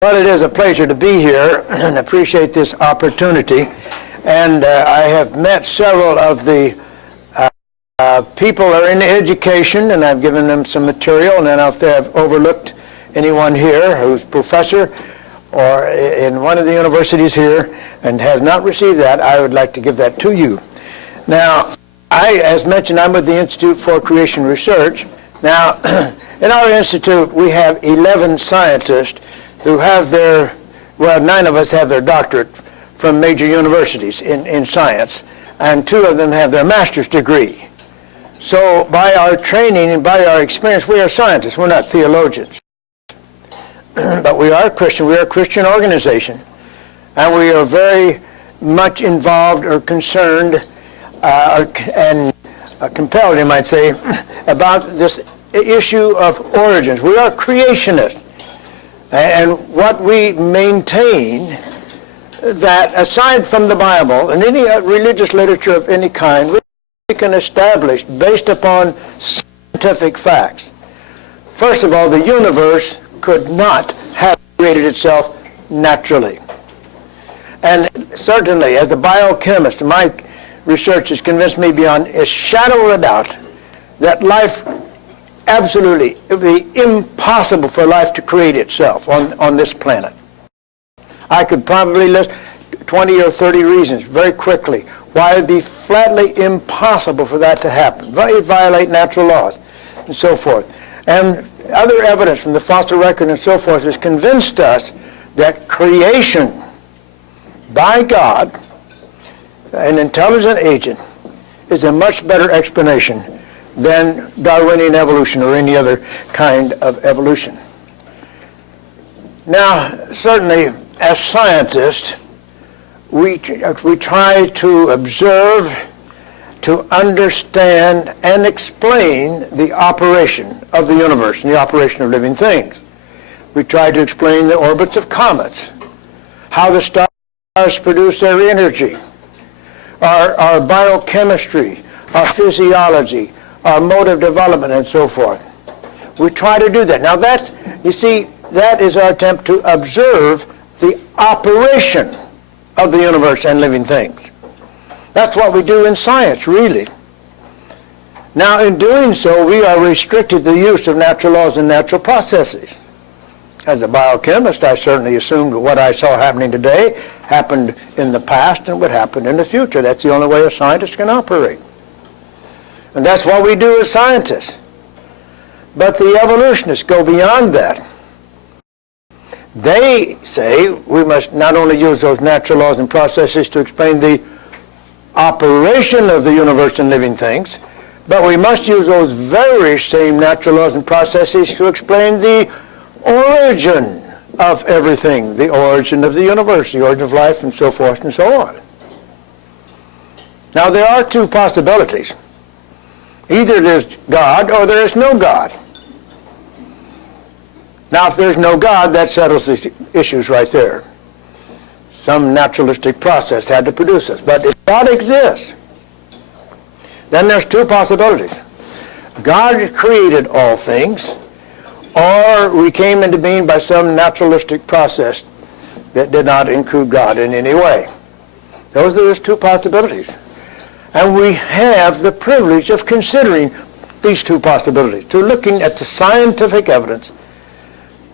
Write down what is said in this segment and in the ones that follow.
Well, it is a pleasure to be here and appreciate this opportunity. And I have met several of the people that are in education, and I've given them some material. And then if I've overlooked anyone here who's professor or in one of the universities here and has not received that, I would like to give that to you. Now, as mentioned, I'm with the Institute for Creation Research. Now, in our institute, we have 11 scientists who have their, well, 9 of us have their doctorate from major universities in science, and 2 of them have their master's degree. So by our training and by our experience, we are scientists. We're not theologians. But we are Christian. We are a Christian organization, and we are very much involved or concerned and compelled, you might say, about this issue of origins. We are creationists. And what we maintain, that aside from the Bible and any religious literature of any kind, we can establish based upon scientific facts. First of all, the universe could not have created itself naturally. And certainly, as a biochemist, my research has convinced me beyond a shadow of a doubt that life, absolutely, it would be impossible for life to create itself on this planet. I could probably list 20 or 30 reasons very quickly why it would be flatly impossible for that to happen. It violate natural laws and so forth. And other evidence from the fossil record and so forth has convinced us that creation by God, an intelligent agent, is a much better explanation than Darwinian evolution or any other kind of evolution. Now, certainly, as scientists, we try to observe, to understand, and explain the operation of the universe and the operation of living things. We try to explain the orbits of comets, how the stars produce their energy, our biochemistry, our physiology, our mode of development, and so forth. We try to do that. Now that, you see, that is our attempt to observe the operation of the universe and living things. That's what we do in science, really. Now, in doing so, we are restricted to the use of natural laws and natural processes. As a biochemist, I certainly assumed what I saw happening today happened in the past and would happen in the future. That's the only way a scientist can operate. And that's what we do as scientists. But the evolutionists go beyond that. They say we must not only use those natural laws and processes to explain the operation of the universe and living things, but we must use those very same natural laws and processes to explain the origin of everything, the origin of the universe, the origin of life, and so forth and so on. Now, there are 2 possibilities. Either there's God or there is no God. Now, if there's no God, that settles the issues right there. Some naturalistic process had to produce us. But if God exists, then there's 2 possibilities. God created all things, or we came into being by some naturalistic process that did not include God in any way. Those are those 2 possibilities. And we have the privilege of considering these 2 possibilities, to looking at the scientific evidence,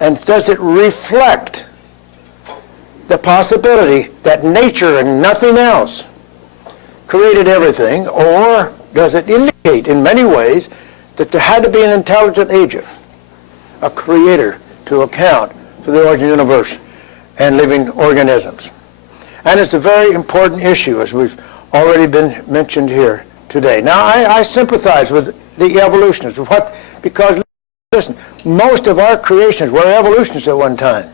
and does it reflect the possibility that nature and nothing else created everything, or does it indicate in many ways that there had to be an intelligent agent, a creator, to account for the origin of the universe and living organisms? And it's a very important issue, as we've already been mentioned here today. Now, I sympathize with the evolutionists, because, listen, most of our creations were evolutionists at one time.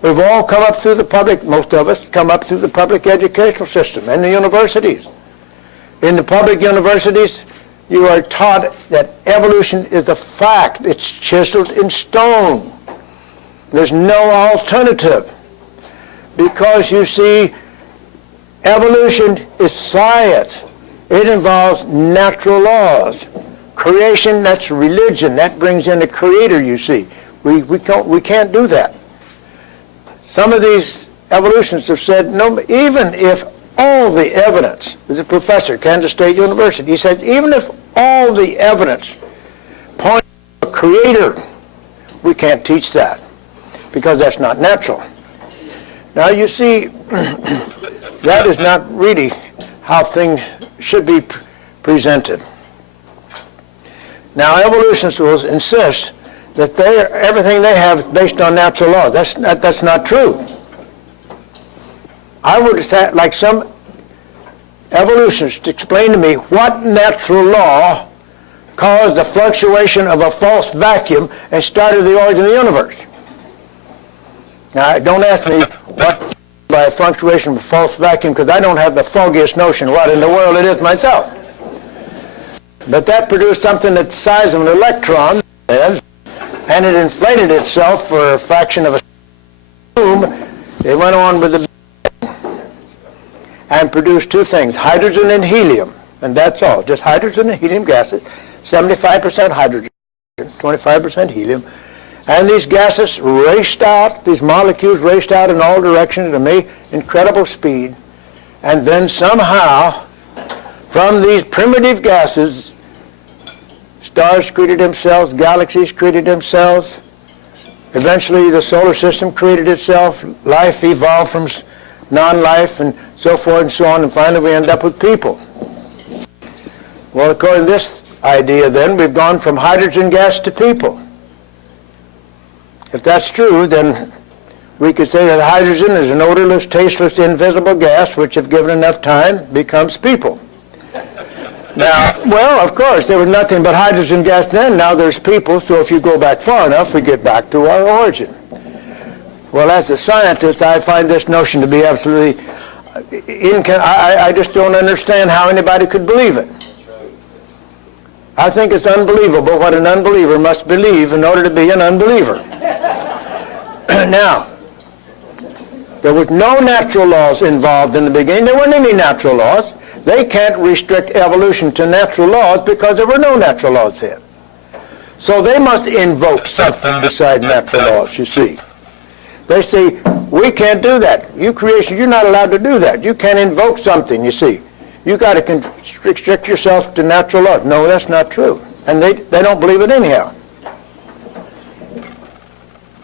We've all come up through the public, most of us come up through the public educational system and the universities. In the public universities, you are taught that evolution is a fact. It's chiseled in stone. There's no alternative. Because, you see, evolution is science. It involves natural laws. Creation, that's religion. That brings in the creator, you see. We can't do that. Some of these evolutionists have said, no, even if all the evidence, there's a professor, Kansas State University, he said, even if all the evidence points to a creator, we can't teach that because that's not natural. Now you see, that is not really how things should be presented. Now evolutionists will insist that everything they have is based on natural laws. That's not true. I would like some evolutionists to explain to me what natural law caused the fluctuation of a false vacuum and started the origin of the universe. Now, don't ask me what by a fluctuation of a false vacuum, because I don't have the foggiest notion what in the world it is myself. But that produced something that's the size of an electron, and it inflated itself for a fraction of a boom. It went on with the and produced two things, hydrogen and helium, and that's all, just hydrogen and helium gases, 75% hydrogen, 25% helium, and these gases raced out, these molecules raced out in all directions at an incredible speed, and then somehow, from these primitive gases, stars created themselves, galaxies created themselves, eventually the solar system created itself, life evolved from non-life and so forth and so on, and finally we end up with people. Well, according to this idea then, we've gone from hydrogen gas to people. If that's true, then we could say that hydrogen is an odorless, tasteless, invisible gas, which if given enough time, becomes people. Now, well, of course, there was nothing but hydrogen gas then. Now there's people, so if you go back far enough, we get back to our origin. Well, as a scientist, I find this notion to be absolutely I just don't understand how anybody could believe it. I think it's unbelievable what an unbeliever must believe in order to be an unbeliever. Now, there was no natural laws involved in the beginning. There weren't any natural laws. They can't restrict evolution to natural laws because there were no natural laws then. So they must invoke something besides natural laws, you see. They say, we can't do that. You creation, you're not allowed to do that. You can't invoke something, you see. You got to restrict yourself to natural laws. No, that's not true. And they don't believe it anyhow.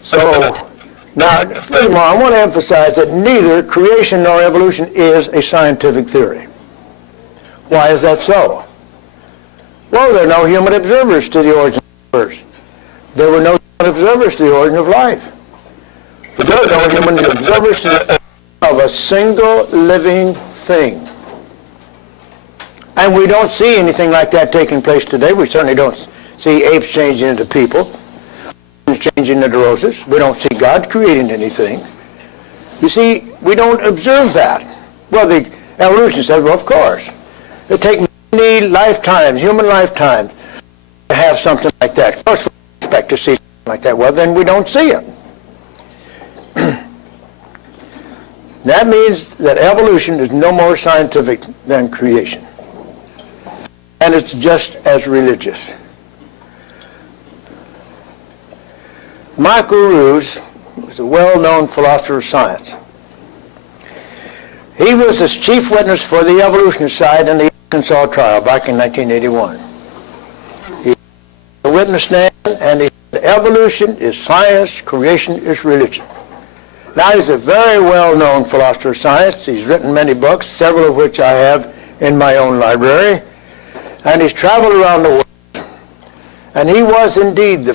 So, now, furthermore, I want to emphasize that neither creation nor evolution is a scientific theory. Why is that so? Well, there are no human observers to the origin of the universe. There were no human observers to the origin of life. There are no human observers of a single living thing. And we don't see anything like that taking place today. We certainly don't see apes changing into people, changing into roses. We don't see God creating anything. You see, we don't observe that. Well, the evolution says, well, of course. It takes many lifetimes, human lifetimes, to have something like that. Of course, we expect to see something like that. Well, then we don't see it. That means that evolution is no more scientific than creation. And it's just as religious. Michael Ruse was a well-known philosopher of science. He was the chief witness for the evolutionist side in the Arkansas trial back in 1981. He was a witness stand, and he said, evolution is science, creation is religion. Now, he's a very well-known philosopher of science. He's written many books, several of which I have in my own library. And he's traveled around the world. And he was indeed the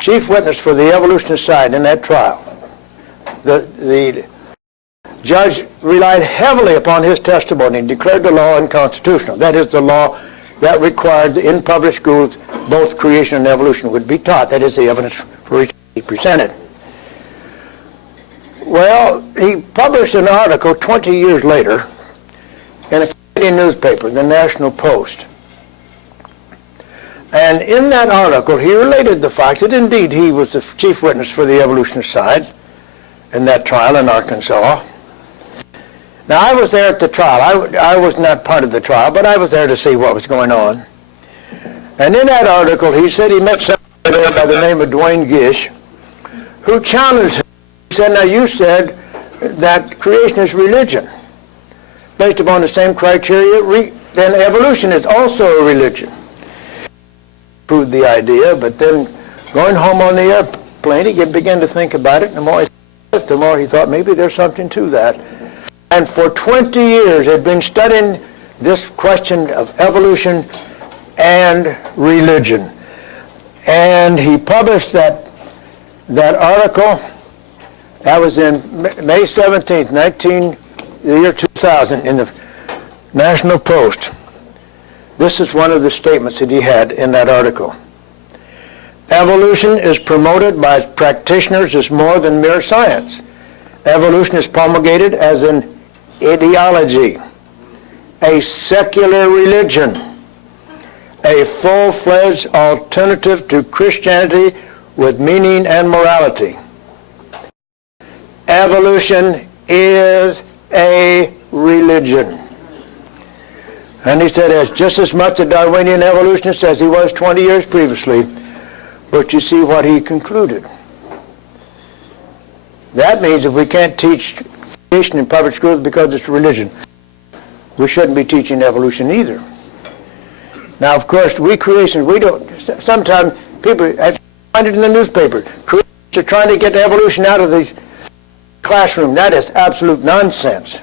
chief witness for the evolutionist side in that trial. The judge relied heavily upon his testimony and declared the law unconstitutional. That is, the law that required in public schools both creation and evolution would be taught. That is the evidence for which he presented. Well, he published an article 20 years later in a Canadian newspaper, the National Post. And in that article, he related the fact that indeed he was the chief witness for the evolutionist side in that trial in Arkansas. Now, I was there at the trial. I was not part of the trial, but I was there to see what was going on. And in that article, he said he met somebody there by the name of Gish, who challenged him said, now you said that creation is religion. Based upon the same criteria, then evolution is also a religion. Proved the idea, but then going home on the airplane, he began to think about it, and the more he thought maybe there's something to that. And for 20 years had been studying this question of evolution and religion. And he published that article. That was in May 17th, the year 2000, in the National Post. This is one of the statements that he had in that article. Evolution is promoted by practitioners as more than mere science. Evolution is promulgated as an ideology, a secular religion, a full-fledged alternative to Christianity with meaning and morality. Evolution is a religion. And he said it's just as much a Darwinian evolutionist as he was 20 years previously. But you see what he concluded. That means if we can't teach creation in public schools because it's a religion, we shouldn't be teaching evolution either. Now, of course, we creationists, we don't, sometimes people, I find it in the newspaper, creationists are trying to get evolution out of the classroom. That is absolute nonsense.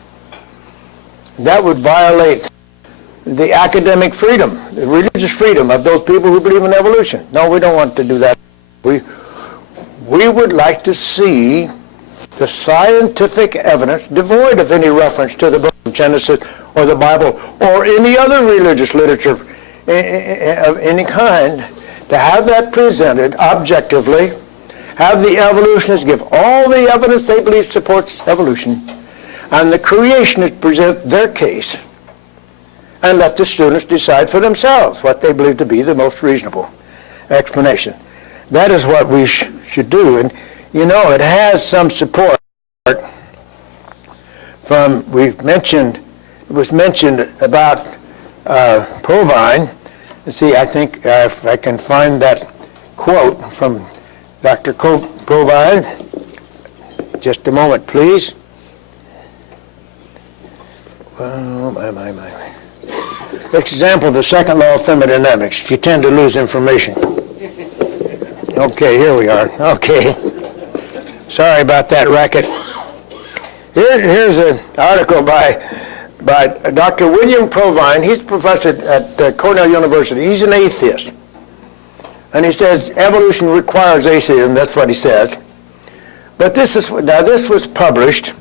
That would violate the academic freedom, the religious freedom of those people who believe in evolution. No, we don't want to do that. We would like to see the scientific evidence devoid of any reference to the book of Genesis or the Bible or any other religious literature of any kind, to have that presented objectively, have the evolutionists give all the evidence they believe supports evolution, and the creationists present their case, and let the students decide for themselves what they believe to be the most reasonable explanation. That is what we should do. And, you know, it has some support from, it was mentioned about Provine. See, I think if I can find that quote from Dr. Provine. Just a moment, please. Oh, my. Example, the second law of thermodynamics. You tend to lose information. Okay, here we are. Okay. Sorry about that racket. Here's an article by Dr. William Provine. He's a professor at Cornell University. He's an atheist. And he says evolution requires atheism. That's what he says. But this was published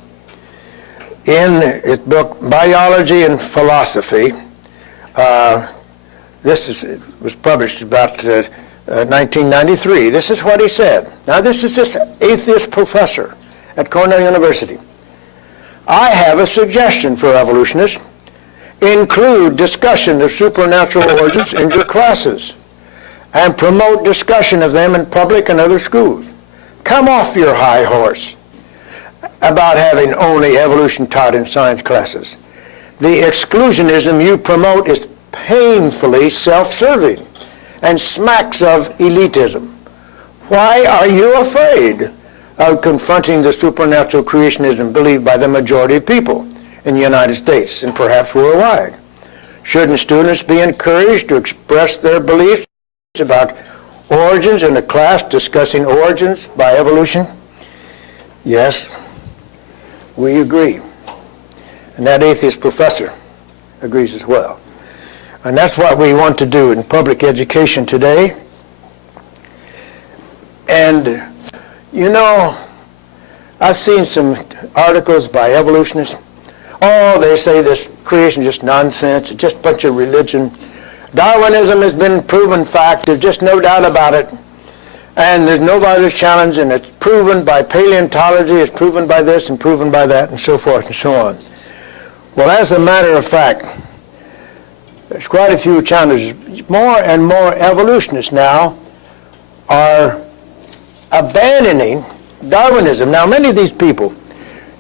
in his book Biology and Philosophy. It was published about 1993. This is what he said. Now, this is this atheist professor at Cornell University. I have a suggestion for evolutionists. Include discussion of supernatural origins in your classes and promote discussion of them in public and other schools. Come off your high horse about having only evolution taught in science classes. The exclusionism you promote is painfully self-serving and smacks of elitism. Why are you afraid of confronting the supernatural creationism believed by the majority of people in the United States and perhaps worldwide? Shouldn't students be encouraged to express their beliefs about origins in a class discussing origins by evolution? Yes, we agree. And that atheist professor agrees as well. And that's what we want to do in public education today. And, you know, I've seen some articles by evolutionists. Oh, they say this creation is just nonsense. It's just a bunch of religion. Darwinism has been proven fact. There's just no doubt about it. And there's no other challenge, and it's proven by paleontology, it's proven by this and proven by that, and so forth and so on. Well, as a matter of fact, there's quite a few challenges. More and more evolutionists now are abandoning Darwinism. Now, many of these people,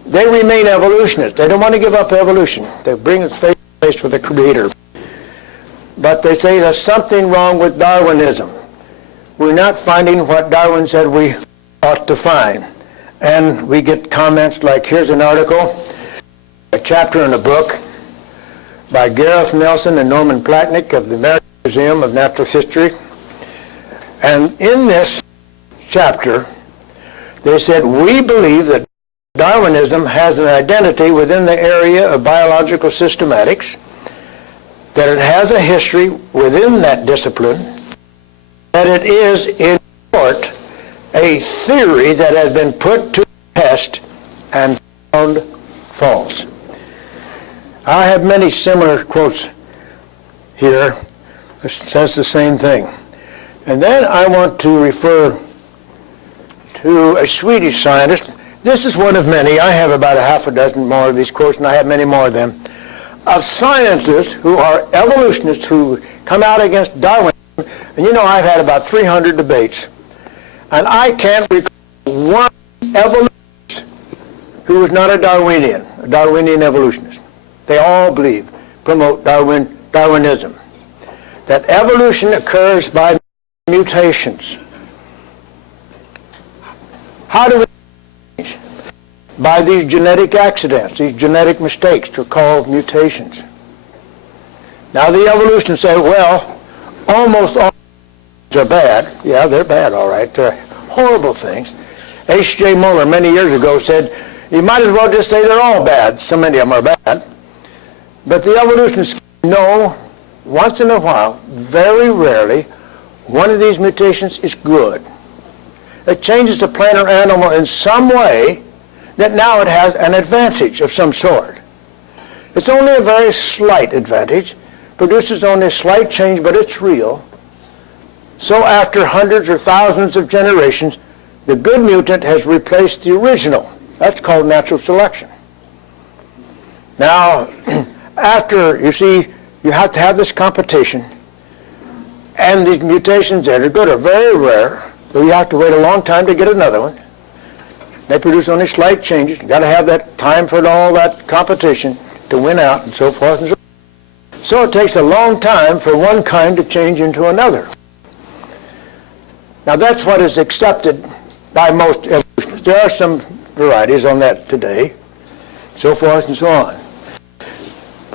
they remain evolutionists. They don't want to give up evolution. They bring us face to face with the Creator. But they say there's something wrong with Darwinism. We're not finding what Darwin said we ought to find. and we get comments like, here's an article, a chapter in a book by Gareth Nelson and Norman Platnick of the American Museum of Natural History. And in this chapter, they said, we believe that Darwinism has an identity within the area of biological systematics, that it has a history within that discipline, that it is, in short, a theory that has been put to test and found false. I have many similar quotes here that says the same thing. And then I want to refer to a Swedish scientist. This is one of many. I have about a half a dozen more of these quotes, and I have many more of them, of scientists who are evolutionists who come out against Darwinism. And you know, I've had about 300 debates, and I can't recall one evolutionist who was not a Darwinian evolutionist. They all believe, promote Darwinism, that evolution occurs by mutations. How do we change? By these genetic accidents, these genetic mistakes are called mutations. Now the evolutionists say, well, almost all are bad. Yeah, they're bad, all right. They're horrible things. H.J. Muller many years ago said, you might as well just say they're all bad. So many of them are bad. But the evolutionists know, once in a while, very rarely, one of these mutations is good. It changes the plant or animal in some way that now it has an advantage of some sort. It's only a very slight advantage, produces only a slight change, but it's real. So after hundreds or thousands of generations, the good mutant has replaced the original. That's called natural selection. Now, after, you see, you have to have this competition, and these mutations that are good are very rare, so you have to wait a long time to get another one. They produce only slight changes. You've got to have that time for all that competition to win out and so forth and so on. So it takes a long time for one kind to change into another. Now that's what is accepted by most evolutionists. There are some varieties on that today, so forth and so on.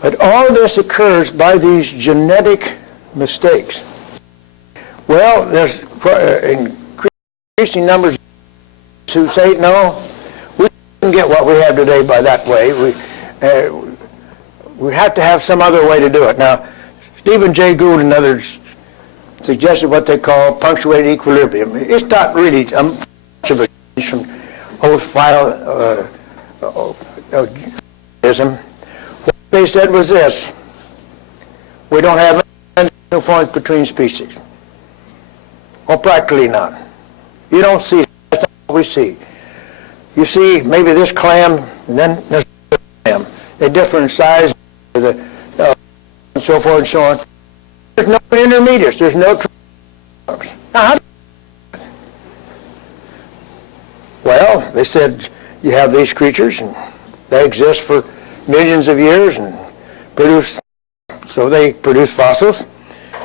But all this occurs by these genetic mistakes. Well, there's increasing numbers who say, no, we didn't get what we have today by that way. We have to have some other way to do it. Now, Stephen Jay Gould and others suggested what they call punctuated equilibrium. It's not really much of a change from old-file What they said was this: we don't have any uniforms between species. Or practically none. You don't see it. That's not what we see. You see maybe this clam and then this clam. They differ in size, and so forth and so on. There's no intermediates. There's no transforms. Now, how do well, they said you have these creatures, and they exist for millions of years and produce fossils.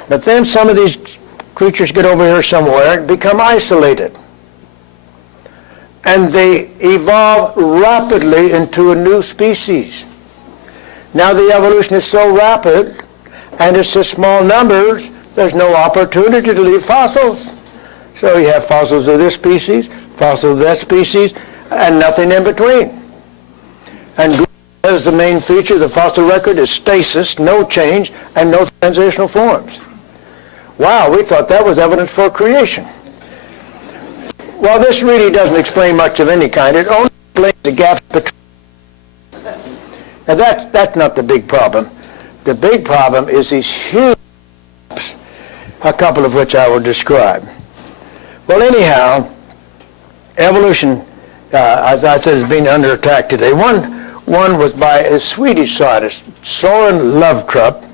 But then some of these creatures get over here somewhere and become isolated. And they evolve rapidly into a new species. Now the evolution is so rapid, and it's such small numbers, there's no opportunity to leave fossils. So you have fossils of this species, fossils of that species, and nothing in between. And as the main feature of the fossil record is stasis, no change, and no transitional forms. Wow, we thought that was evidence for creation. Well, this really doesn't explain much of any kind. It only explains the gaps between. Now that's not the big problem. The big problem is these huge gaps, a couple of which I will describe. Well, anyhow, evolution, as I said, is being under attack today. One was by a Swedish scientist, Soren Lovekrup.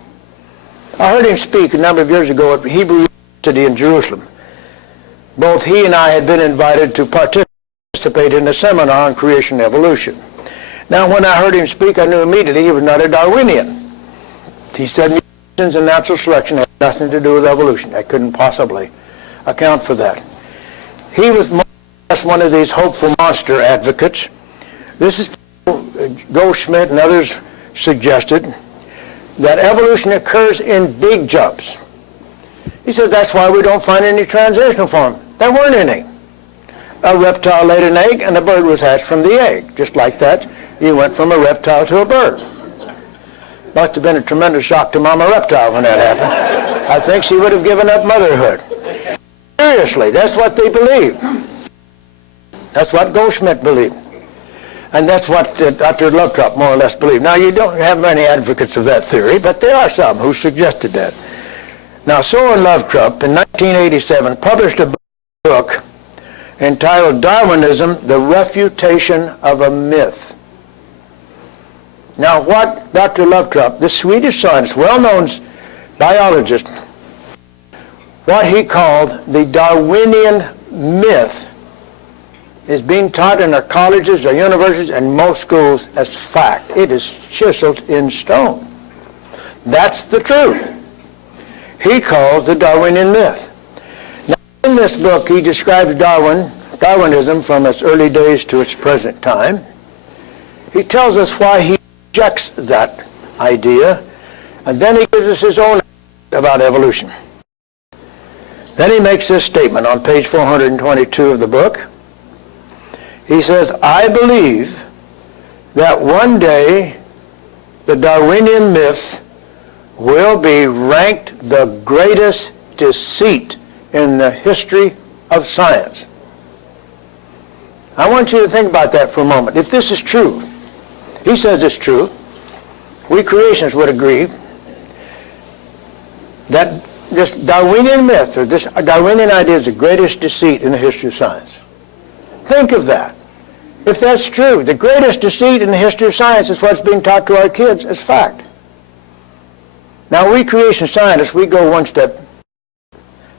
I heard him speak a number of years ago at Hebrew University in Jerusalem. Both he and I had been invited to participate in a seminar on creation and evolution. Now, when I heard him speak, I knew immediately he was not a Darwinian. He said mutations and natural selection had nothing to do with evolution. I couldn't possibly account for that. He was more That's one of these hopeful monster advocates. This is Goldschmidt and others suggested that evolution occurs in big jumps. He says that's why we don't find any transitional form. There weren't any. A reptile laid an egg and a bird was hatched from the egg. Just like that, you went from a reptile to a bird. Must have been a tremendous shock to Mama Reptile when that happened. I think she would have given up motherhood. Seriously, that's what they believed. That's what Goldschmidt believed. And that's what Dr. Lovetrop more or less believed. Now, you don't have many advocates of that theory, but there are some who suggested that. Now, Soren Lovetrop, in 1987, published a book entitled Darwinism, The Refutation of a Myth. Now, what Dr. Lovetrop, the Swedish scientist, well-known biologist, what he called the Darwinian myth is being taught in our colleges, our universities, and most schools as fact. It is chiseled in stone. That's the truth. He calls the Darwinian myth. Now, in this book, he describes Darwinism from its early days to its present time. He tells us why he rejects that idea, and then he gives us his own about evolution. Then he makes this statement on page 422 of the book. He says, I believe that one day the Darwinian myth will be ranked the greatest deceit in the history of science. I want you to think about that for a moment. If this is true, he says it's true, we creationists would agree that this Darwinian myth, or this Darwinian idea, is the greatest deceit in the history of science. Think of that. If that's true, the greatest deceit in the history of science is what's being taught to our kids as fact. Now, we creation scientists, we go one step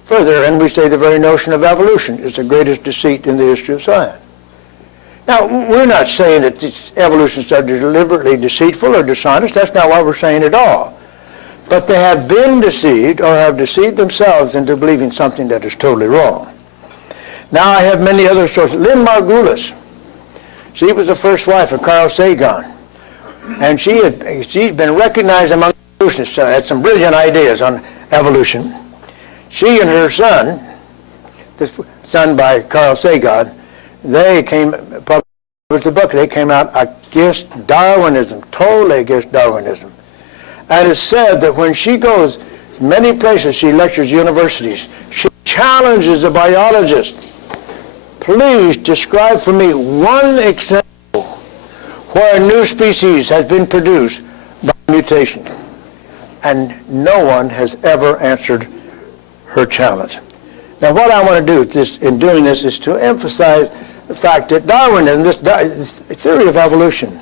further, and we say the very notion of evolution is the greatest deceit in the history of science. Now, we're not saying that these evolutionists are deliberately deceitful or dishonest. That's not what we're saying at all. But they have been deceived or have deceived themselves into believing something that is totally wrong. Now, I have many other sources. Lynn Margulis, she was the first wife of Carl Sagan, and she's been recognized among evolutionists, had some brilliant ideas on evolution. She and her son, the son by Carl Sagan, they published a book. They came out against Darwinism, totally against Darwinism. And it's said that when she goes many places, she lectures universities, she challenges the biologists. Please describe for me one example where a new species has been produced by mutation. And no one has ever answered her challenge. Now, what I want to do in doing this is to emphasize the fact that Darwinism, this theory of evolution,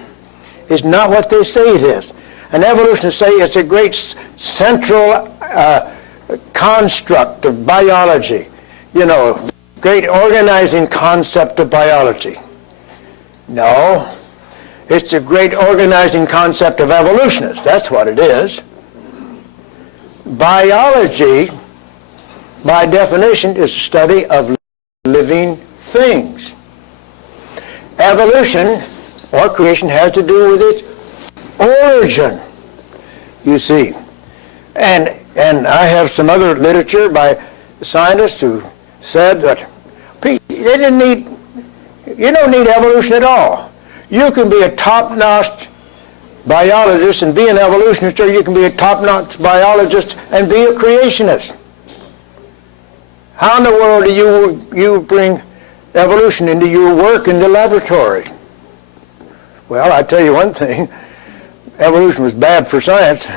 is not what they say it is. And evolutionists say it's a great central construct of biology, great organizing concept of biology. No, it's a great organizing concept of evolutionists. That's what it is. Biology, by definition, is a study of living things. Evolution, or creation, has to do with its origin, you see. And I have some other literature by scientists who said that you don't need evolution at all. You can be a top-notch biologist and be an evolutionist, or you can be a top-notch biologist and be a creationist. How in the world do you bring evolution into your work in the laboratory? Well, I tell you one thing, evolution was bad for science.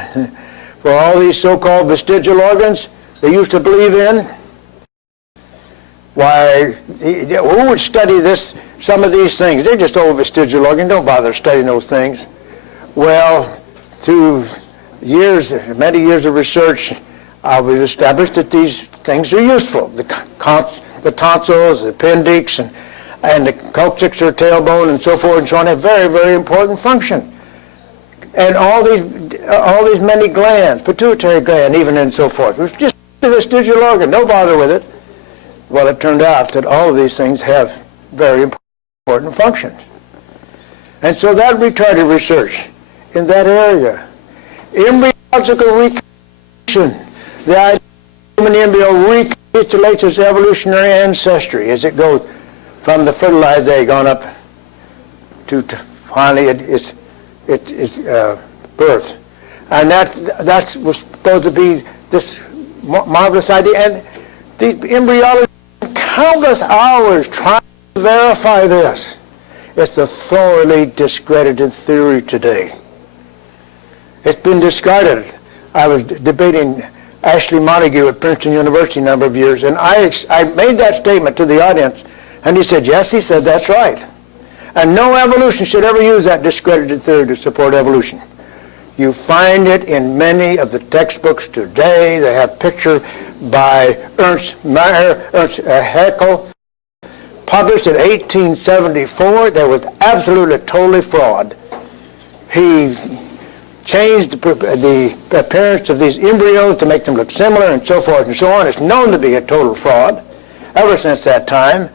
For all these so-called vestigial organs they used to believe in, why, who would study some of these things? They're just old vestigial organs. Don't bother studying those things. Well, through many years of research, we've established that these things are useful. The tonsils, the appendix, and the coccyx or tailbone, and so forth and so on, have very, very important function. And all these many glands, pituitary gland, even, and so forth. It's just a vestigial organ. Don't bother with it. Well, it turned out that all of these things have very important functions. And so that retarded research in that area. Embryological recapitulation, the idea of the human embryo recapitulates its evolutionary ancestry as it goes from the fertilized egg on up to finally its birth. And that was supposed to be this marvelous idea. And these embryologists spent countless hours trying to verify this. It's a thoroughly discredited theory today. It's been discarded. I was debating Ashley Montague at Princeton University a number of years, and I made that statement to the audience, and he said, yes, he said, that's right. And no evolution should ever use that discredited theory to support evolution. You find it in many of the textbooks today. They have picture by Ernst Haeckel, published in 1874. That was absolutely totally fraud. He changed the appearance of these embryos to make them look similar and so forth and so on. It's known to be a total fraud ever since that time.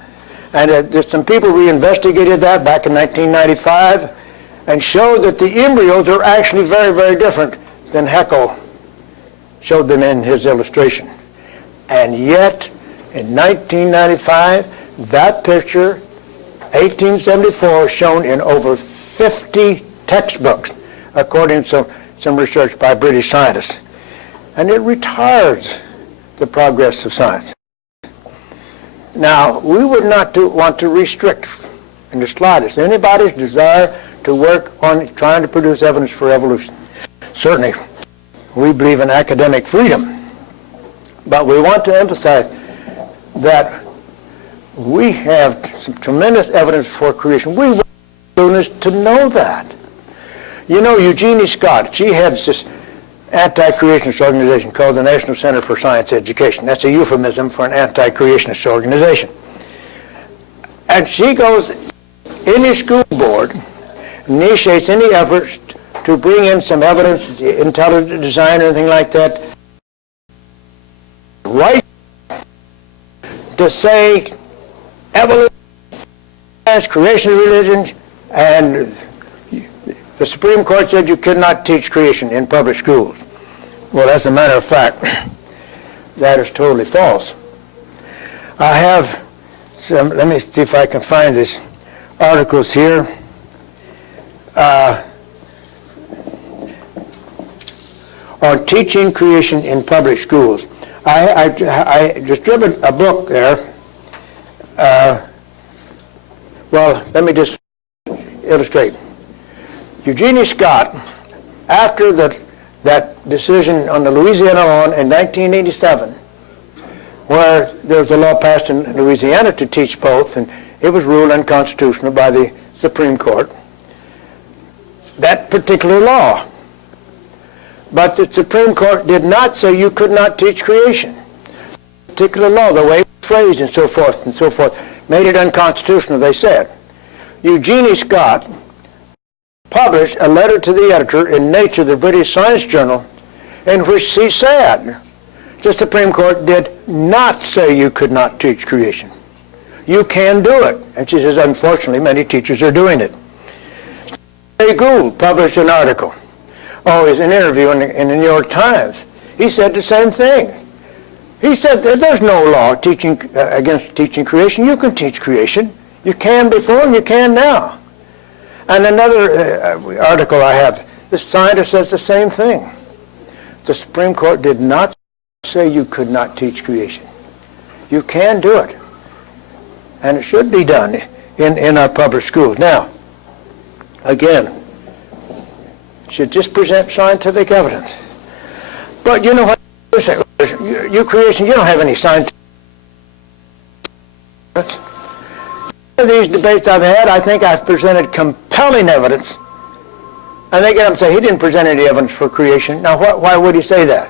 And there's some people reinvestigated that back in 1995 and showed that the embryos are actually very, very different than Haeckel showed them in his illustration. And yet, in 1995, that picture, 1874, shown in over 50 textbooks, according to some research by British scientists. And it retards the progress of science. Now, we would not want to restrict in the slightest anybody's desire to work on trying to produce evidence for evolution. Certainly, we believe in academic freedom, but we want to emphasize that we have some tremendous evidence for creation. We want students to know that. You know, Eugenie Scott, she heads this anti-creationist organization called the National Center for Science Education. That's a euphemism for an anti-creationist organization. And she goes, any school board initiates any efforts to bring in some evidence, intelligent design or anything like that, right to say evolution, creation religions, and the Supreme Court said you could not teach creation in public schools. Well, as a matter of fact, that is totally false. I have some, let me see if I can find these articles here. On teaching creation in public schools. I distributed a book there. Well, let me just illustrate. Eugenie Scott, after that decision on the Louisiana law in 1987, where there was a law passed in Louisiana to teach both, and it was ruled unconstitutional by the Supreme Court, that particular law. But the Supreme Court did not say you could not teach creation. The particular law, the way it was phrased and so forth, made it unconstitutional, they said. Eugenie Scott published a letter to the editor in Nature, the British Science Journal, in which she said the Supreme Court did not say you could not teach creation. You can do it. And she says, unfortunately, many teachers are doing it. Ray Gould published an article, it's an interview in the New York Times. He said the same thing. He said that there's no law teaching against teaching creation. You can teach creation. You can before and you can now. And another article I have, the scientist says the same thing. The Supreme Court did not say you could not teach creation. You can do it. And it should be done in our public schools. Now, again, should just present scientific evidence. But you know what you say? You creation, you don't have any scientific evidence. These debates I've had, I think I've presented compelling evidence. And they get up and say, he didn't present any evidence for creation. Now, why would he say that?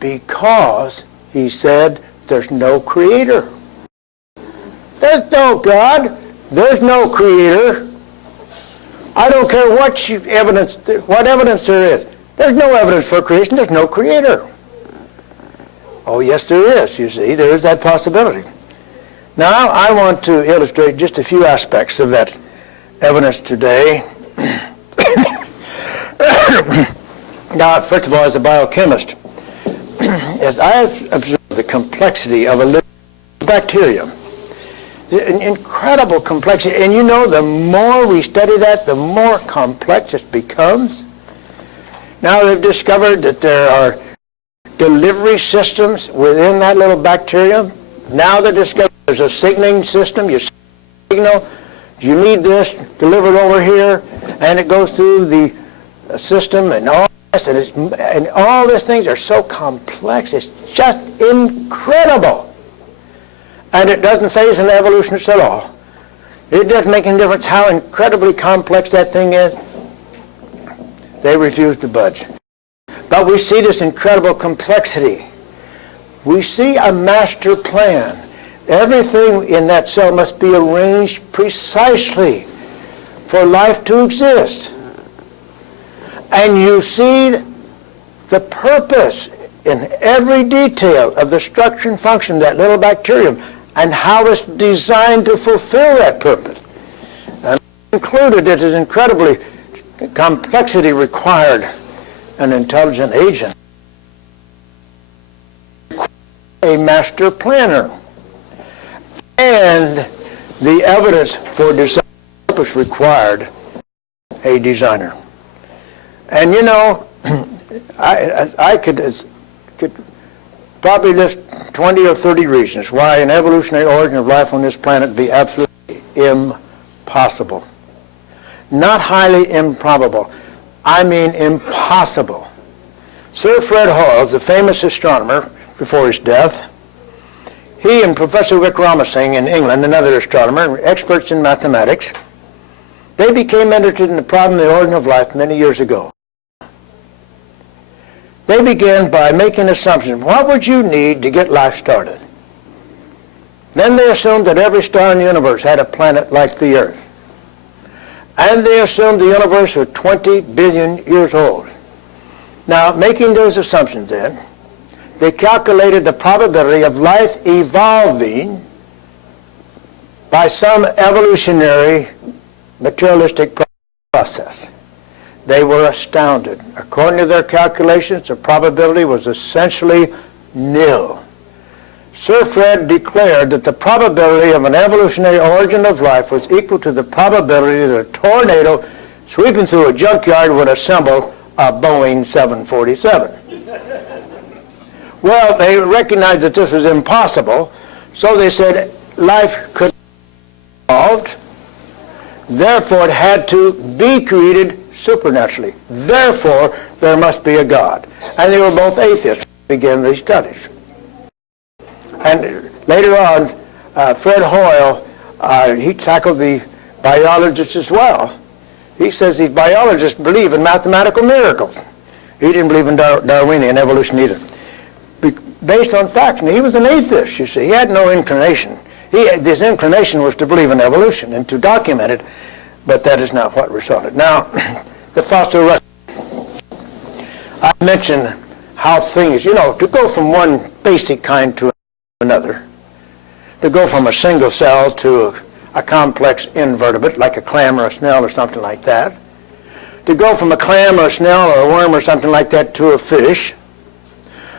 Because he said there's no creator. There's no God. There's no creator. I don't care what evidence there is. There's no evidence for creation. There's no creator. Oh, yes, there is, you see. There is that possibility. Now, I want to illustrate just a few aspects of that evidence today. Now, first of all, as a biochemist, as I have observed the complexity of a living bacterium, an incredible complexity, and you know, the more we study that, the more complex it becomes. Now they've discovered that there are delivery systems within that little bacterium. Now they discovered there's a signaling system. You signal, you need this delivered over here, and it goes through the system and all this, and all these things are so complex. It's just incredible. And it doesn't phase an evolutionist at all. It doesn't make any difference how incredibly complex that thing is. They refuse to budge. But we see this incredible complexity. We see a master plan. Everything in that cell must be arranged precisely for life to exist. And you see the purpose in every detail of the structure and function of that little bacterium and how it's designed to fulfill that purpose. And included, it is incredibly complexity required an intelligent agent, a master planner, and the evidence for design purpose required a designer. And you know, I could probably list 20 or 30 reasons why an evolutionary origin of life on this planet would be absolutely impossible. Not highly improbable. I mean impossible. Sir Fred Hoyle, the famous astronomer before his death, he and Professor Wickramasinghe in England, another astronomer, experts in mathematics, they became interested in the problem of the origin of life many years ago. They began by making assumptions. What would you need to get life started? Then they assumed that every star in the universe had a planet like the Earth. And they assumed the universe was 20 billion years old. Now, making those assumptions then, they calculated the probability of life evolving by some evolutionary materialistic process. They were astounded. According to their calculations, the probability was essentially nil. Sir Fred declared that the probability of an evolutionary origin of life was equal to the probability that a tornado sweeping through a junkyard would assemble a Boeing 747. Well, they recognized that this was impossible, so they said life could be evolved. Therefore, it had to be created supernaturally. Therefore, there must be a God. And they were both atheists when they began these studies. And later on, Fred Hoyle, he tackled the biologists as well. He says these biologists believe in mathematical miracles. He didn't believe in Darwinian evolution either. Based on facts. And he was an atheist, you see. He had no inclination. His inclination was to believe in evolution and to document it, but that is not what resulted. Now, the fossil record. I mentioned how things, to go from one basic kind to another, to go from a single cell to a complex invertebrate like a clam or a snail or something like that, to go from a clam or a snail or a worm or something like that to a fish,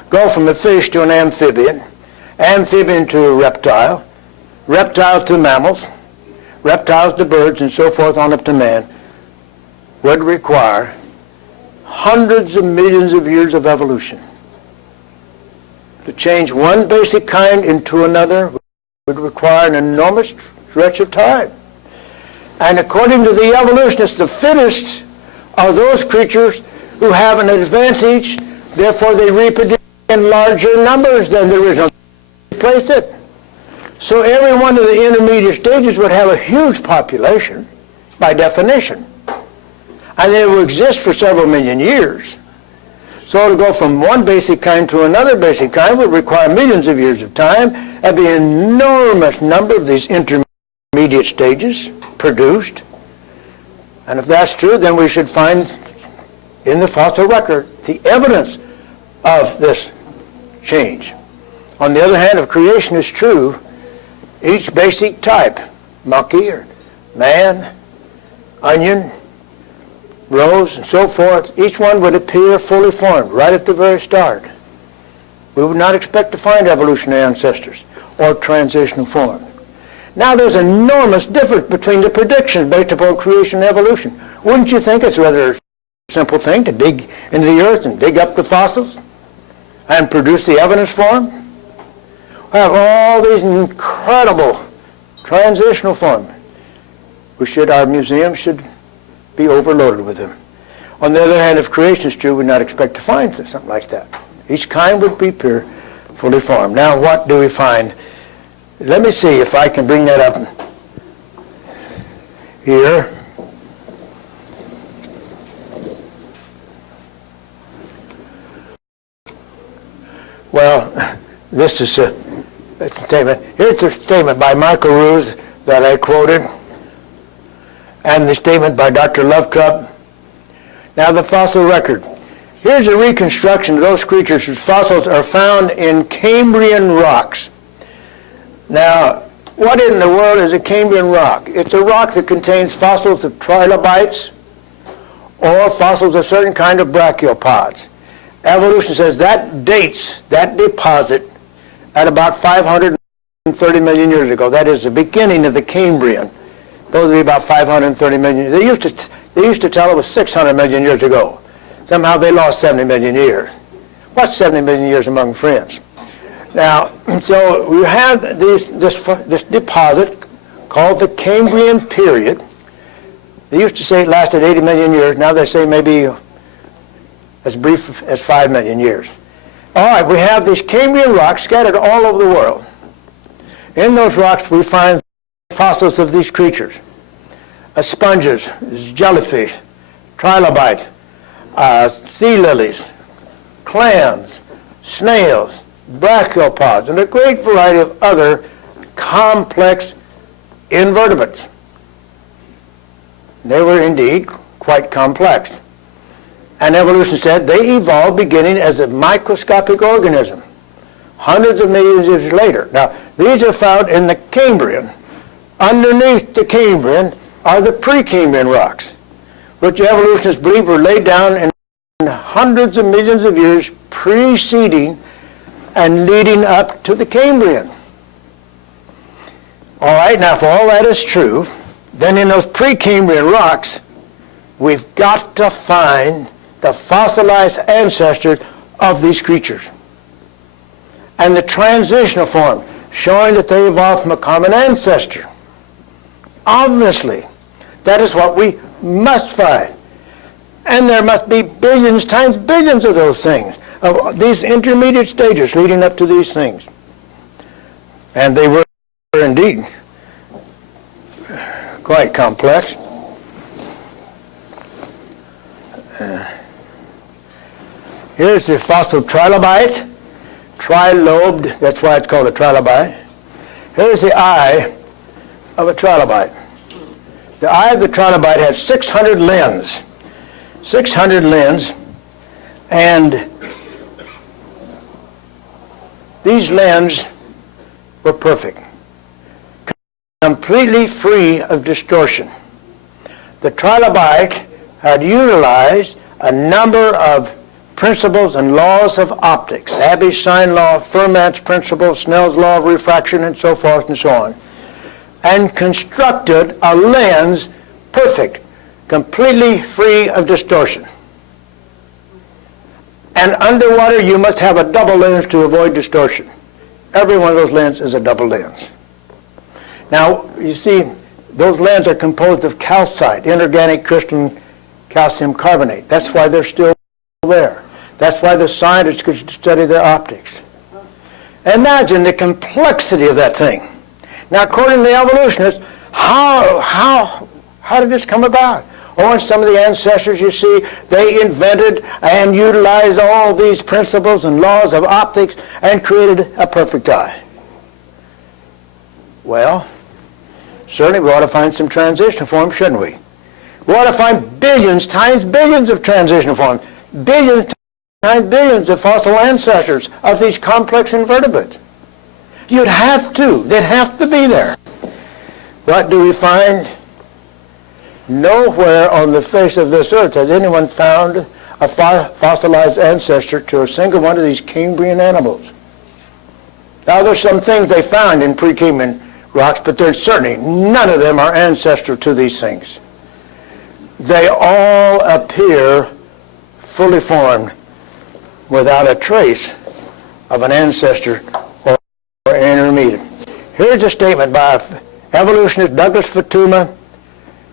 go from a fish to an amphibian, amphibian to a reptile, reptile to mammals, reptiles to birds, and so forth on up to man, would require hundreds of millions of years of evolution. To change one basic kind into another would require an enormous stretch of time. And according to the evolutionists, the fittest are those creatures who have an advantage, therefore they reproduce in larger numbers than the original placed it. So every one of the intermediate stages would have a huge population by definition. And they will exist for several million years. So to go from one basic kind to another basic kind would require millions of years of time. There'd be an enormous number of these intermediate stages produced. And if that's true, then we should find in the fossil record the evidence of this change. On the other hand, if creation is true, each basic type, monkey or man, onion, rose, and so forth, each one would appear fully formed right at the very start. We would not expect to find evolutionary ancestors or transitional form. Now there's enormous difference between the predictions based upon creation and evolution. Wouldn't you think it's rather a simple thing to dig into the earth and dig up the fossils and produce the evidence for them? We have all these incredible transitional forms. Our museum should be overloaded with them. On the other hand, if creation is true, we would not expect to find something like that. Each kind would be pure, fully formed. Now, what do we find? Let me see if I can bring that up here. Well, this is a statement. Here's a statement by Michael Ruse that I quoted, and the statement by Dr. Lovecup. Now, the fossil record. Here's a reconstruction of those creatures whose fossils are found in Cambrian rocks. Now, what in the world is a Cambrian rock? It's a rock that contains fossils of trilobites or fossils of certain kind of brachiopods. Evolution says that dates that deposit at about 530 million years ago. That is the beginning of the Cambrian. Those would be about 530 million. They used to tell it was 600 million years ago. Somehow they lost 70 million years. What's 70 million years among friends? Now, so we have this deposit called the Cambrian period. They used to say it lasted 80 million years. Now they say maybe as brief as 5 million years. All right, we have these Cambrian rocks scattered all over the world. In those rocks we find fossils of these creatures. Sponges, jellyfish, trilobites, sea lilies, clams, snails, brachiopods, and a great variety of other complex invertebrates. They were indeed quite complex. And evolution said they evolved beginning as a microscopic organism, hundreds of millions of years later. Now, these are found in the Cambrian. Underneath the Cambrian are the Precambrian rocks, which evolutionists believe were laid down in hundreds of millions of years preceding and leading up to the Cambrian. All right, now if all that is true, then in those Precambrian rocks, we've got to find the fossilized ancestors of these creatures. And the transitional form, showing that they evolved from a common ancestor. Obviously, that is what we must find. And there must be billions times billions of those things, of these intermediate stages leading up to these things. And they were indeed quite complex. Here's the fossil trilobite, trilobed, that's why it's called a trilobite. Here's the eye of a trilobite. The eye of the trilobite has 600 limbs. 600 limbs, and these limbs were perfect, completely free of distortion. The trilobite had utilized a number of principles and laws of optics, Abbe's sine law, Fermat's principle, Snell's law of refraction, and so forth and so on, and constructed a lens perfect, completely free of distortion. And underwater you must have a double lens to avoid distortion. Every one of those lenses is a double lens. Now, you see, those lenses are composed of calcite, inorganic crystalline calcium carbonate. That's why they're still there. That's why the scientists could study their optics. Imagine the complexity of that thing. Now, according to the evolutionists, how did this come about? Oh, and some of the ancestors, you see, they invented and utilized all these principles and laws of optics and created a perfect eye. Well, certainly we ought to find some transitional forms, shouldn't we? We ought to find billions times billions of transitional forms, billions times billions of fossil ancestors of these complex invertebrates. You'd have to. They'd have to be there. What do we find? Nowhere on the face of this earth has anyone found a fossilized ancestor to a single one of these Cambrian animals. Now, there's some things they found in pre-Cambrian rocks, but there's certainly none of them are ancestor to these things. They all appear fully formed without a trace of an ancestor or intermediate. Here's a statement by evolutionist Douglas Fatuma.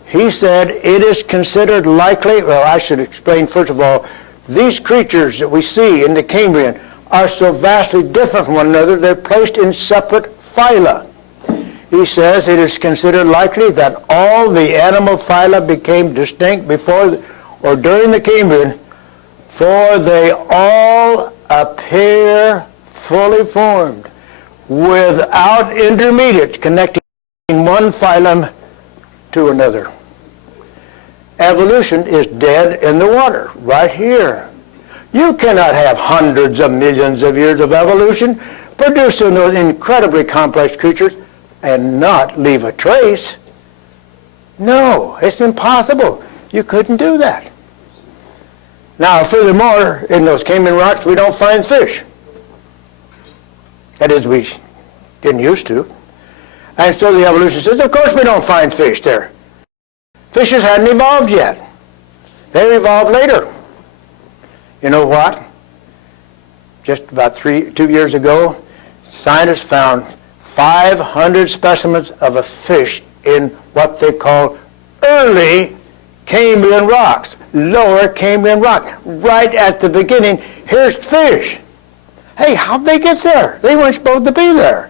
He said, it is considered likely, well, I should explain first of all, these creatures that we see in the Cambrian are so vastly different from one another, they're placed in separate phyla. He says it is considered likely that all the animal phyla became distinct before or during the Cambrian, for they all appear fully formed, without intermediates connecting one phylum to another. Evolution is dead in the water, right here. You cannot have hundreds of millions of years of evolution producing those incredibly complex creatures and not leave a trace. No, it's impossible. You couldn't do that. Now, furthermore, in those Cambrian rocks, we don't find fish. That is, we didn't used to. And so the evolution says, of course we don't find fish there. Fishes hadn't evolved yet. They evolved later. You know what? Just about 2 years ago, scientists found 500 specimens of a fish in what they call early Cambrian rocks, lower Cambrian rock. Right at the beginning, here's fish. Hey, how'd they get there? They weren't supposed to be there.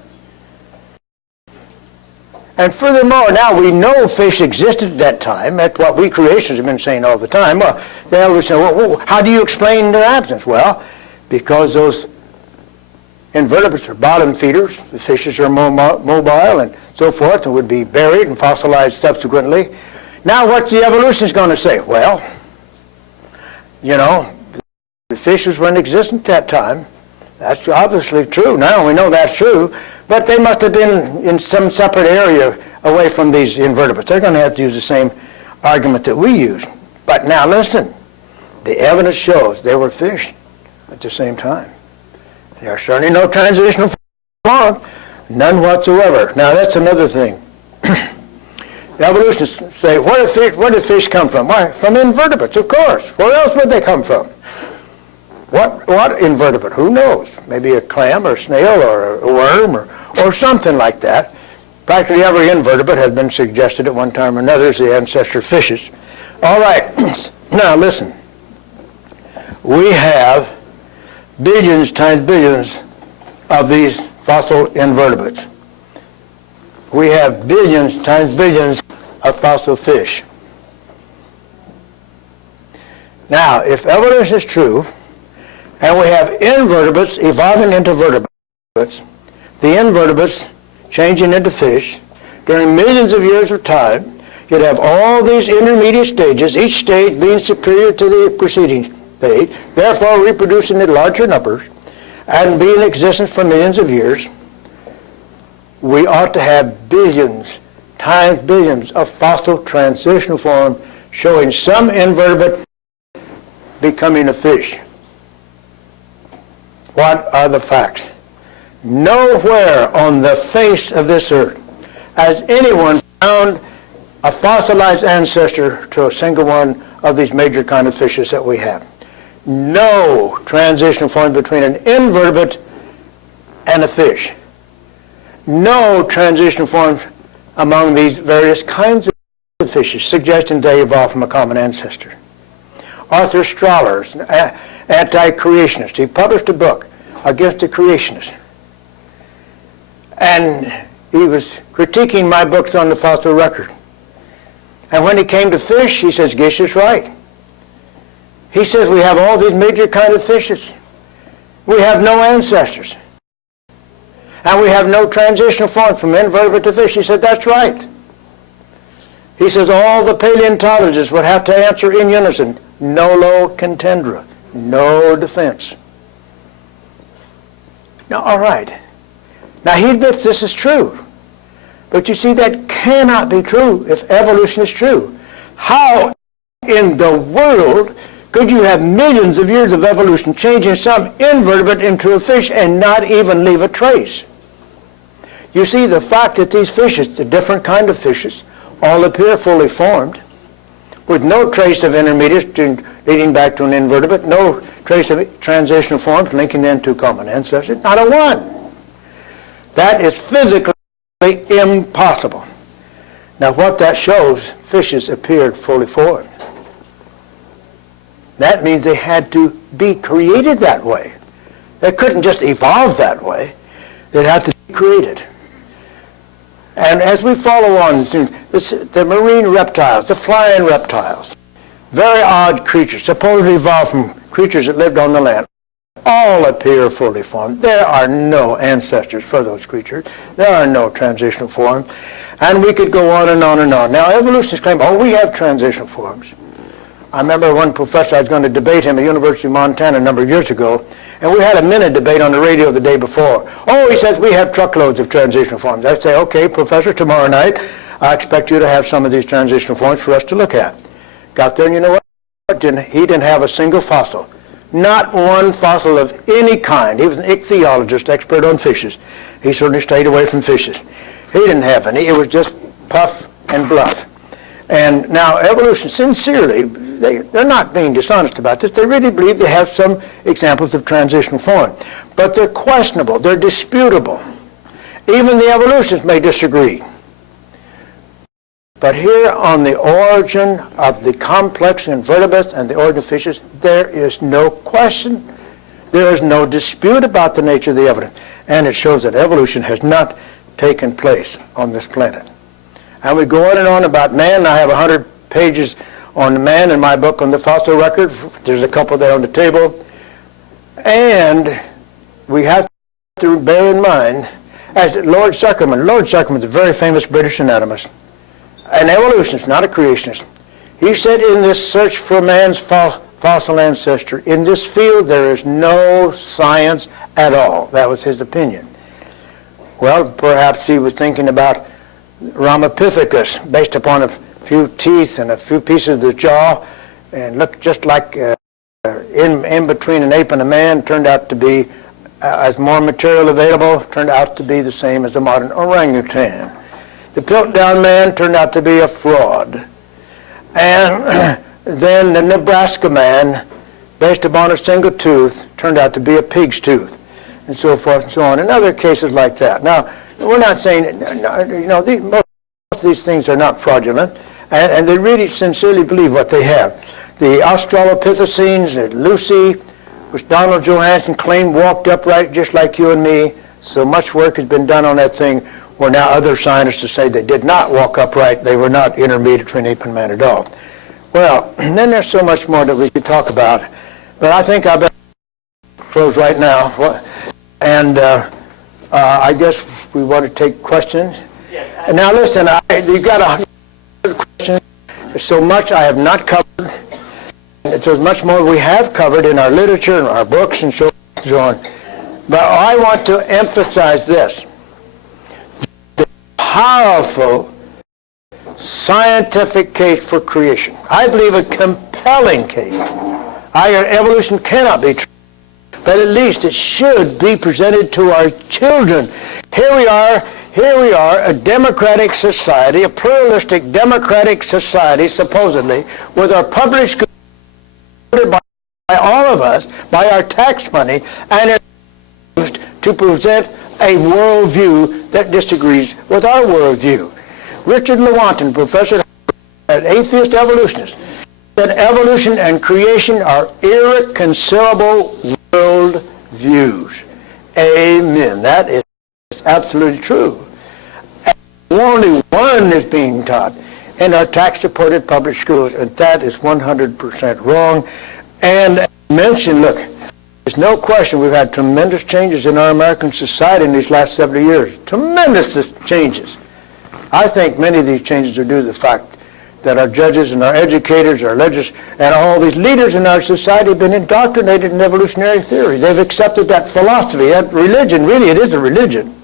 And furthermore, now we know fish existed at that time. That's what we creationists have been saying all the time. Well, they always say, well, how do you explain their absence? Well, because those invertebrates are bottom feeders, the fishes are mobile and so forth, and would be buried and fossilized subsequently. Now what's the evolutionist going to say? Well, you know, the fishes were in existence at that time. That's obviously true. Now we know that's true. But they must have been in some separate area away from these invertebrates. They're going to have to use the same argument that we use. But now listen, the evidence shows they were fish at the same time. There are certainly no transitional form, none whatsoever. Now that's another thing. The evolutionists say, where did fish come from? Why? From invertebrates, of course. Where else would they come from? What invertebrate? Who knows? Maybe a clam or a snail or a worm or something like that. Practically every invertebrate has been suggested at one time or another as the ancestor of fishes. All right, now listen. We have billions times billions of these fossil invertebrates. We have billions times billions of fossil fish. Now, if evolution is true, and we have invertebrates evolving into vertebrates, the invertebrates changing into fish, during millions of years of time, you'd have all these intermediate stages, each stage being superior to the preceding stage, therefore reproducing in larger numbers, and be in existence for millions of years. We ought to have billions times billions of fossil transitional form showing some invertebrate becoming a fish. What are the facts? Nowhere on the face of this earth has anyone found a fossilized ancestor to a single one of these major kind of fishes that we have. No transitional form between an invertebrate and a fish. No transitional forms among these various kinds of fishes, suggesting they evolved from a common ancestor. Arthur Strahler, anti-creationist, he published a book against the creationists. And he was critiquing my books on the fossil record. And when he came to fish, he says, Gish is right. He says we have all these major kind of fishes. We have no ancestors. And we have no transitional form from invertebrate to fish. He said, that's right. He says all the paleontologists would have to answer in unison, nolo contendere, no defense. Now, all right. Now, he admits this is true. But you see, that cannot be true if evolution is true. How in the world could you have millions of years of evolution changing some invertebrate into a fish and not even leave a trace? You see, the fact that these fishes, the different kind of fishes, all appear fully formed, with no trace of intermediates leading back to an invertebrate, no trace of transitional forms linking them to common ancestors, not a one. That is physically impossible. Now, what that shows, fishes appeared fully formed. That means they had to be created that way. They couldn't just evolve that way. They had to be created. And as we follow on, the marine reptiles, the flying reptiles, very odd creatures, supposedly evolved from creatures that lived on the land, all appear fully formed. There are no ancestors for those creatures. There are no transitional forms. And we could go on and on and on. Now, evolutionists claim, oh, we have transitional forms. I remember one professor, I was going to debate him at the University of Montana a number of years ago, and we had a minute debate on the radio the day before. Oh, he says, we have truckloads of transitional forms. I'd say, okay, Professor, tomorrow night, I expect you to have some of these transitional forms for us to look at. Got there, and you know what? He didn't have a single fossil. Not one fossil of any kind. He was an ichthyologist, expert on fishes. He certainly stayed away from fishes. He didn't have any. It was just puff and bluff. And now evolution, sincerely, they're not being dishonest about this. They really believe they have some examples of transitional form. But they're questionable. They're disputable. Even the evolutionists may disagree. But here on the origin of the complex invertebrates and the origin of fishes, there is no question. There is no dispute about the nature of the evidence. And it shows that evolution has not taken place on this planet. And we go on and on about man. I have 100 pages on man in my book on the fossil record. There's a couple there on the table. And we have to bear in mind, as Lord Suckerman is a very famous British anatomist, an evolutionist, not a creationist. He said in this search for man's fossil ancestry, in this field there is no science at all. That was his opinion. Well, perhaps he was thinking about Ramapithecus, based upon a few teeth and a few pieces of the jaw, and looked just like in between an ape and a man, turned out to be, as more material available, turned out to be the same as the modern orangutan. The Piltdown man turned out to be a fraud. And then the Nebraska man, based upon a single tooth, turned out to be a pig's tooth, and so forth and so on, and other cases like that. Now, we're not saying, most of these things are not fraudulent, and they really sincerely believe what they have. The Australopithecines, Lucy, which Donald Johanson claimed walked upright just like you and me, so much work has been done on that thing, where now other scientists say they did not walk upright, they were not intermediate between ape and man at all. Well, then there's so much more that we could talk about, but I think I better close right now. And I guess we want to take questions. Yes, and now listen, you got a question. There's so much I have not covered. There's much more we have covered in our literature and our books and so on. But I want to emphasize this. The powerful scientific case for creation. I believe a compelling case. Evolution cannot be true, but at least it should be presented to our children. Here we are, a democratic society, a pluralistic democratic society, supposedly, with our public schools by all of us, by our tax money, and it's used to present a worldview that disagrees with our worldview. Richard Lewontin, professor, an atheist evolutionist, said evolution and creation are irreconcilable world views. Amen. That is absolutely true. And only one is being taught in our tax-supported public schools, and that is 100% wrong. And mention, look, there's no question we've had tremendous changes in our American society in these last 70 years. Tremendous changes. I think many of these changes are due to the fact that our judges and our educators, our legislators, and all these leaders in our society have been indoctrinated in evolutionary theory. They've accepted that philosophy, that religion. Really, it is a religion.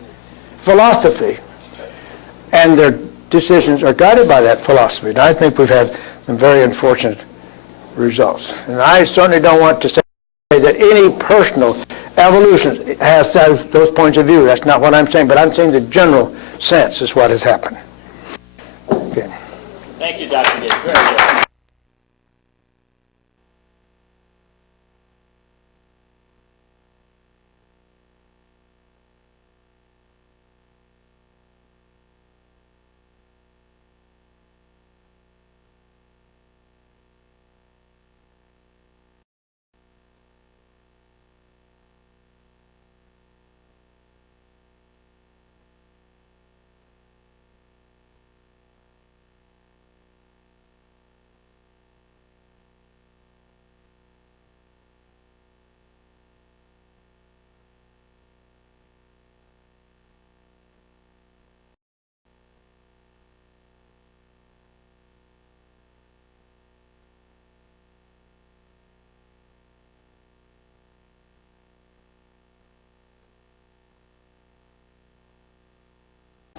philosophy, and their decisions are guided by that philosophy. And I think we've had some very unfortunate results. And I certainly don't want to say that any personal evolution has those points of view. That's not what I'm saying, but I'm saying the general sense is what has happened. Okay. Thank you, Dr. Gish. Very good.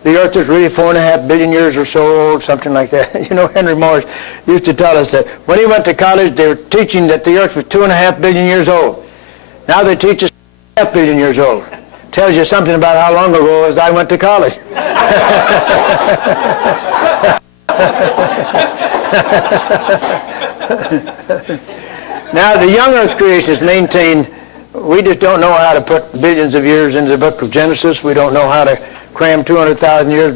The earth is really 4.5 billion years or so old, something like that. You know, Henry Morris used to tell us that when he went to college, they were teaching that the earth was 2.5 billion years old. Now they teach us 2.5 billion years old. Tells you something about how long ago as I went to college. Now the young earth creationists maintain we just don't know how to put billions of years into the book of Genesis. We don't know how to cram 200,000 years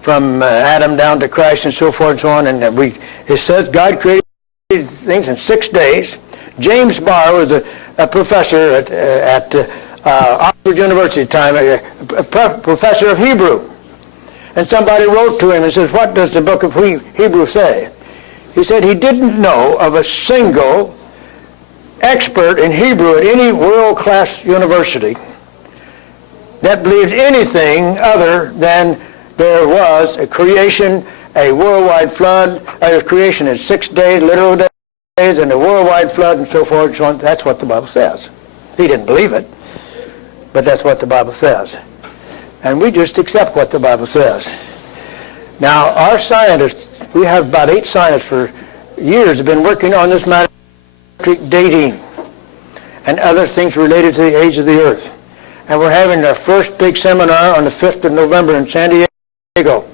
from Adam down to Christ and so forth and so on. And it says God created things in 6 days. James Barr was a professor at Oxford University time, a professor of Hebrew. And somebody wrote to him and says, what does the book of Hebrew say? He said he didn't know of a single expert in Hebrew at any world-class university that believed anything other than there was a creation, a worldwide flood, there was creation in 6 days, literal days, and a worldwide flood, and so forth and so on. That's what the Bible says. He didn't believe it, but that's what the Bible says. And we just accept what the Bible says. Now, our scientists, we have about 8 scientists for years have been working on this matter of dating and other things related to the age of the earth. And we're having our first big seminar on the 5th of November in San Diego.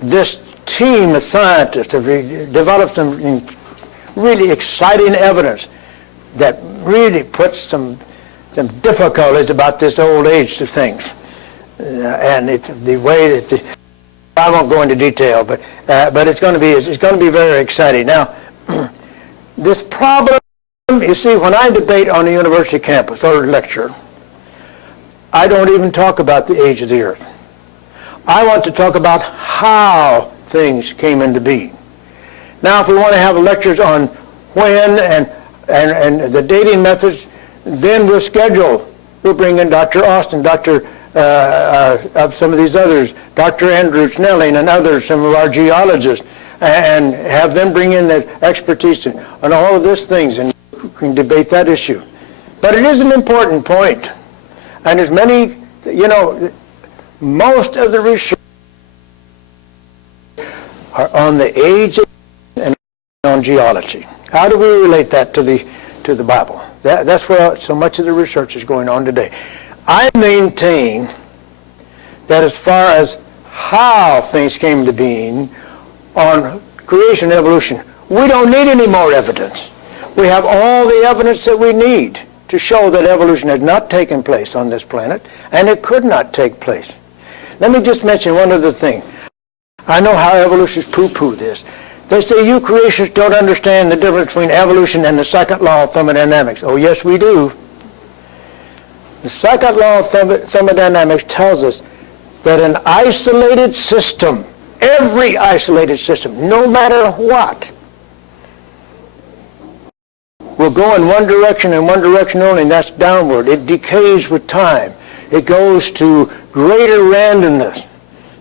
This team of scientists have developed some really exciting evidence that really puts some difficulties about this old age of things. And the way that I won't go into detail, but it's going to be very exciting. Now, this problem, you see, when I debate on a university campus or lecture, I don't even talk about the age of the earth. I want to talk about how things came into being. Now, if we want to have lectures on when and the dating methods, then we'll bring in Dr. Austin, of some of these others, Dr. Andrew Snelling and others, some of our geologists, and have them bring in their expertise on all of these things, and we can debate that issue. But it is an important point. And as many, most of the research are on the age and on geology. How do we relate that to the Bible? That's where so much of the research is going on today. I maintain that as far as how things came to being on creation and evolution, we don't need any more evidence. We have all the evidence that we need to show that evolution has not taken place on this planet, and it could not take place. Let me just mention one other thing. I know how evolutionists poo-poo this. They say you creationists don't understand the difference between evolution and the second law of thermodynamics. Oh, yes, we do. The second law of thermodynamics tells us that an isolated system, every isolated system, no matter what, will go in one direction and one direction only, and that's downward. It decays with time. It goes to greater randomness,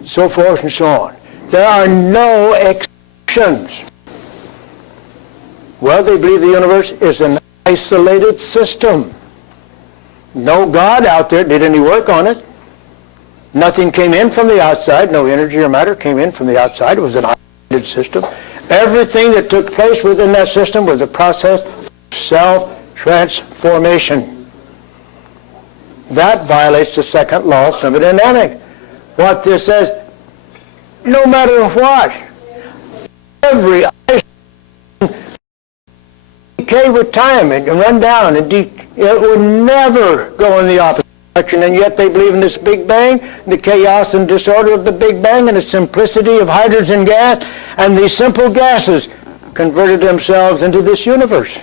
so forth and so on. There are no exceptions. Well, they believe the universe is an isolated system. No God out there did any work on it. Nothing came in from the outside. No energy or matter came in from the outside. It was an isolated system. Everything that took place within that system was a process of self-transformation. That violates the second law of thermodynamics. What this says, no matter what, every ice decay with time and run down, and it would never go in the opposite direction, and yet they believe in this Big Bang, the chaos and disorder of the Big Bang, and the simplicity of hydrogen gas, and these simple gases converted themselves into this universe.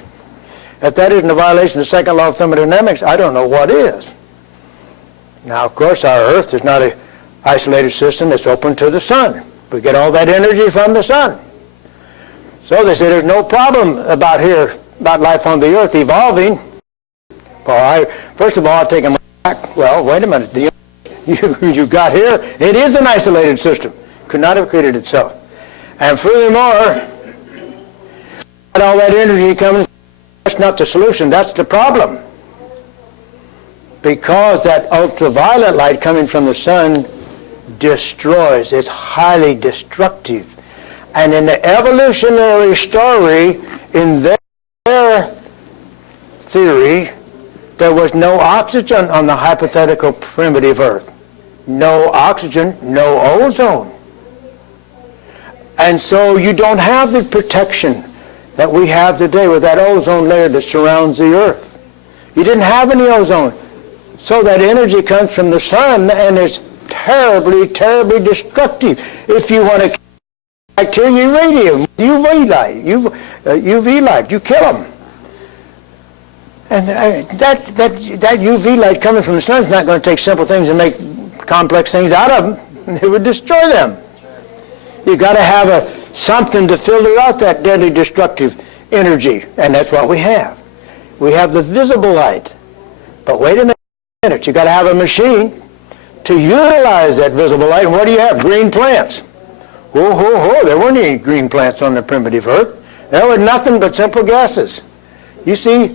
If that isn't a violation of the second law of thermodynamics, I don't know what is. Now, of course, our Earth is not an isolated system. It's open to the sun. We get all that energy from the sun. So they say there's no problem about life on the Earth evolving. Well, first of all, I'll take them back. Well, wait a minute. You got here. It is an isolated system. Could not have created itself. And furthermore, all that energy coming, that's not the solution. That's the problem. Because that ultraviolet light coming from the sun destroys. It's highly destructive. And in the evolutionary story, in their theory, there was no oxygen on the hypothetical primitive Earth. No oxygen, no ozone. And so you don't have the protection that we have today with that ozone layer that surrounds the Earth. You didn't have any ozone. So that energy comes from the sun and is terribly, terribly destructive. If you want to bacteria, radium, UV light, UV light, you kill them. And that UV light coming from the sun is not going to take simple things and make complex things out of them. It would destroy them. You've got to have something to filter out that deadly destructive energy, and that's what we have. We have the visible light. But wait a minute, you've got to have a machine to utilize that visible light. And what do you have? Green plants. There weren't any green plants on the primitive Earth. There were nothing but simple gases. You see,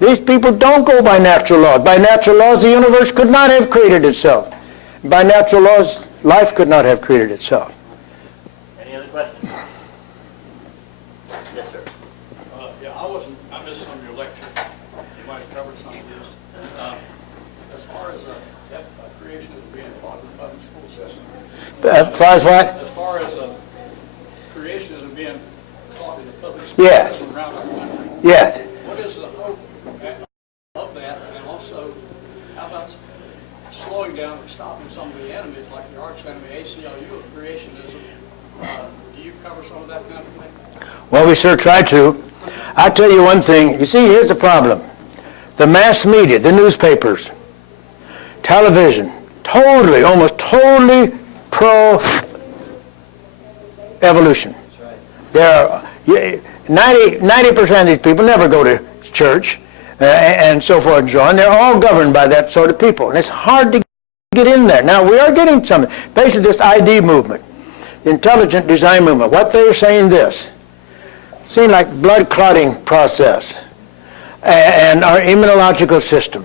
these people don't go by natural laws. By natural laws, the universe could not have created itself. By natural laws, life could not have created itself. Any other questions? Yes, sir. I missed some of your lecture. You might have covered some of this. As far as creation is being taught in the public school system. As far as what? As far as creation is being taught in the public school Yes. system around our country. Yes. What is the hope of that? And also, how about slowing down and stopping some of the enemies, like the arch enemy, ACLU of creationism? Do you cover some of that kind of thing? Well, we sure try to. I'll tell you one thing. You see, here's the problem. The mass media, the newspapers, television, almost totally pro-evolution. There are 90% of these people never go to church and so forth and so on. They're all governed by that sort of people. And it's hard to get in there. Now, we are getting some, basically this ID movement, the intelligent design movement. What they're saying this, seems like blood clotting process and our immunological system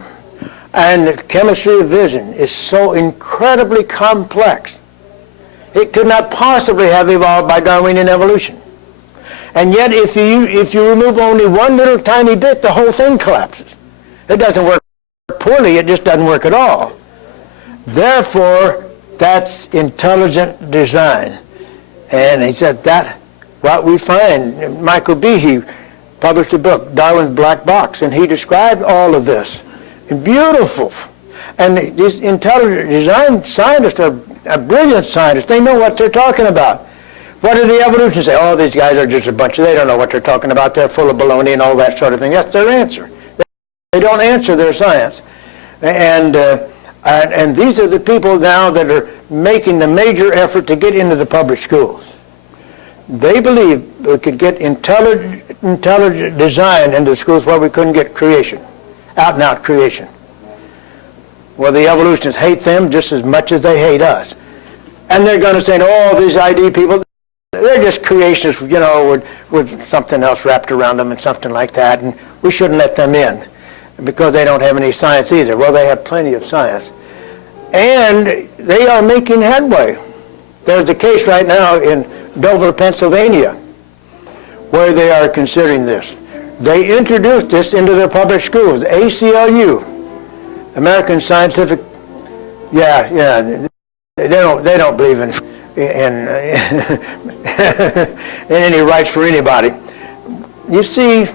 and the chemistry of vision is so incredibly complex. It could not possibly have evolved by Darwinian evolution. And yet, if you remove only one little tiny bit, the whole thing collapses. It doesn't work poorly, it just doesn't work at all. Therefore, that's intelligent design. And he said that what we find, Michael Behe published a book, Darwin's Black Box, and he described all of this. And beautiful. And these intelligent design scientists are brilliant scientists. They know what they're talking about. What do the evolutionists say? Oh, these guys are just a bunch of, they don't know what they're talking about. They're full of baloney and all that sort of thing. That's their answer. They don't answer their science. And these are the people now that are making the major effort to get into the public schools. They believe we could get intelligent design into schools where we couldn't get creation, out and out creation. Well, the evolutionists hate them just as much as they hate us. And they're going to say, oh, these ID people, they're just creationists, you know, with something else wrapped around them and something like that, and we shouldn't let them in because they don't have any science either. Well, they have plenty of science. And they are making headway. There's a case right now in Dover, Pennsylvania, where they are considering this. They introduced this into their public schools, ACLU, American Scientific, they don't believe in any rights for anybody. You see,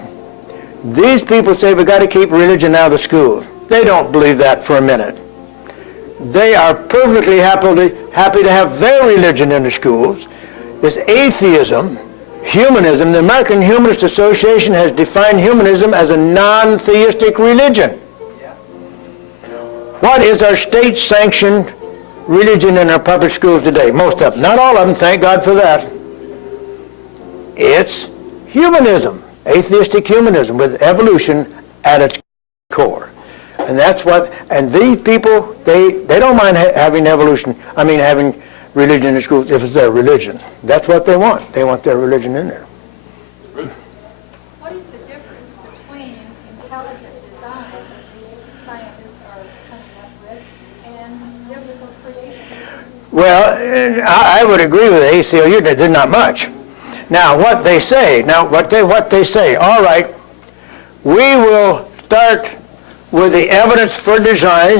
these people say we've got to keep religion out of the schools. They don't believe that for a minute. They are perfectly happy to have their religion in the schools. This atheism, humanism, the American Humanist Association has defined humanism as a non-theistic religion. What is our state-sanctioned religion in our public schools today? Most of them. Not all of them, thank God for that. It's humanism, atheistic humanism with evolution at its core. And that's what, and these people, they don't mind having having religion in the schools if it's their religion. That's what they want. They want their religion in there. What is the difference between intelligent design that these scientists are coming up with and biblical creation? Well, I would agree with the ACLU that there's not much. Now, what they say, all right, we will start with the evidence for design,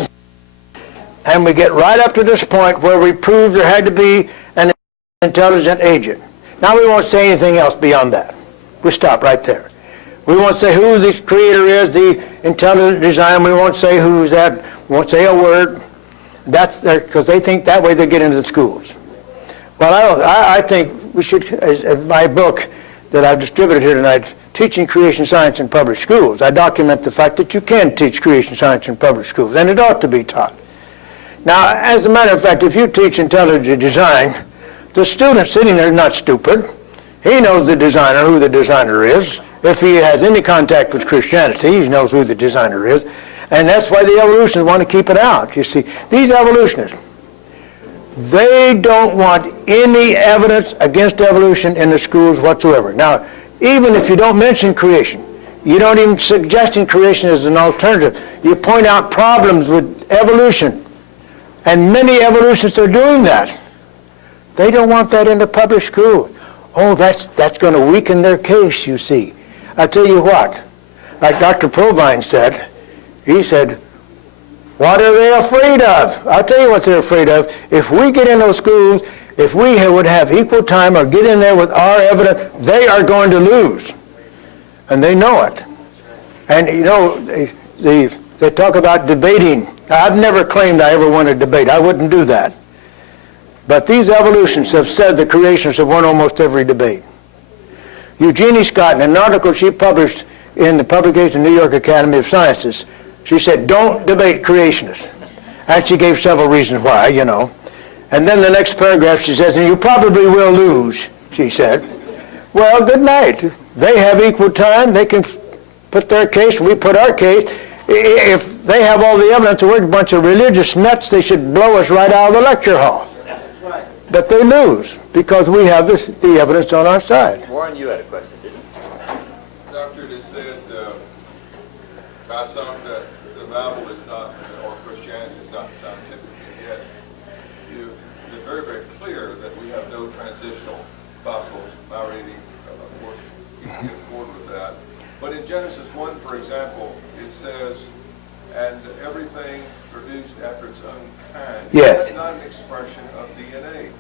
and we get right up to this point where we prove there had to be an intelligent agent. Now we won't say anything else beyond that. We stop right there. We won't say who the creator is, the intelligent design. We won't say who's that. We won't say a word. That's there because they think that way they get into the schools. Well, I think we should, as my book that I've distributed here tonight, Teaching Creation Science in Public Schools, I document the fact that you can teach creation science in public schools, and it ought to be taught. Now, as a matter of fact, if you teach intelligent design, the student sitting there is not stupid. He knows the designer, who the designer is. If he has any contact with Christianity, he knows who the designer is. And that's why the evolutionists want to keep it out. You see, these evolutionists, they don't want any evidence against evolution in the schools whatsoever. Now, even if you don't mention creation, you don't even suggesting creation as an alternative, you point out problems with evolution. And many evolutionists are doing that. They don't want that in the public school. Oh, that's going to weaken their case, you see. I tell you what, like Dr. Provine said, he said, what are they afraid of? I'll tell you what they're afraid of. If we get in those schools, if we would have equal time or get in there with our evidence, they are going to lose. And they know it. And you know, they talk about debating. I've never claimed I ever won a debate. I wouldn't do that. But these evolutionists have said the creationists have won almost every debate. Eugenie Scott, in an article she published in the publication New York Academy of Sciences, she said, don't debate creationists. And she gave several reasons why, you know. And then the next paragraph she says, and you probably will lose, she said. Well, good night. They have equal time. They can put their case, we put our case. If they have all the evidence, we're a bunch of religious nuts, they should blow us right out of the lecture hall. But they lose because we have the evidence on our side. Warren, you had a question, didn't you? Doctor, it said by some that the Bible is not, or Christianity is not scientific, and yet they're very, very clear that we have no transitional fossils. My reading, of course, you can get forward with that. But in Genesis 1, for example, it says, and everything produced after its own kind. Yes. That's not an expression of DNA.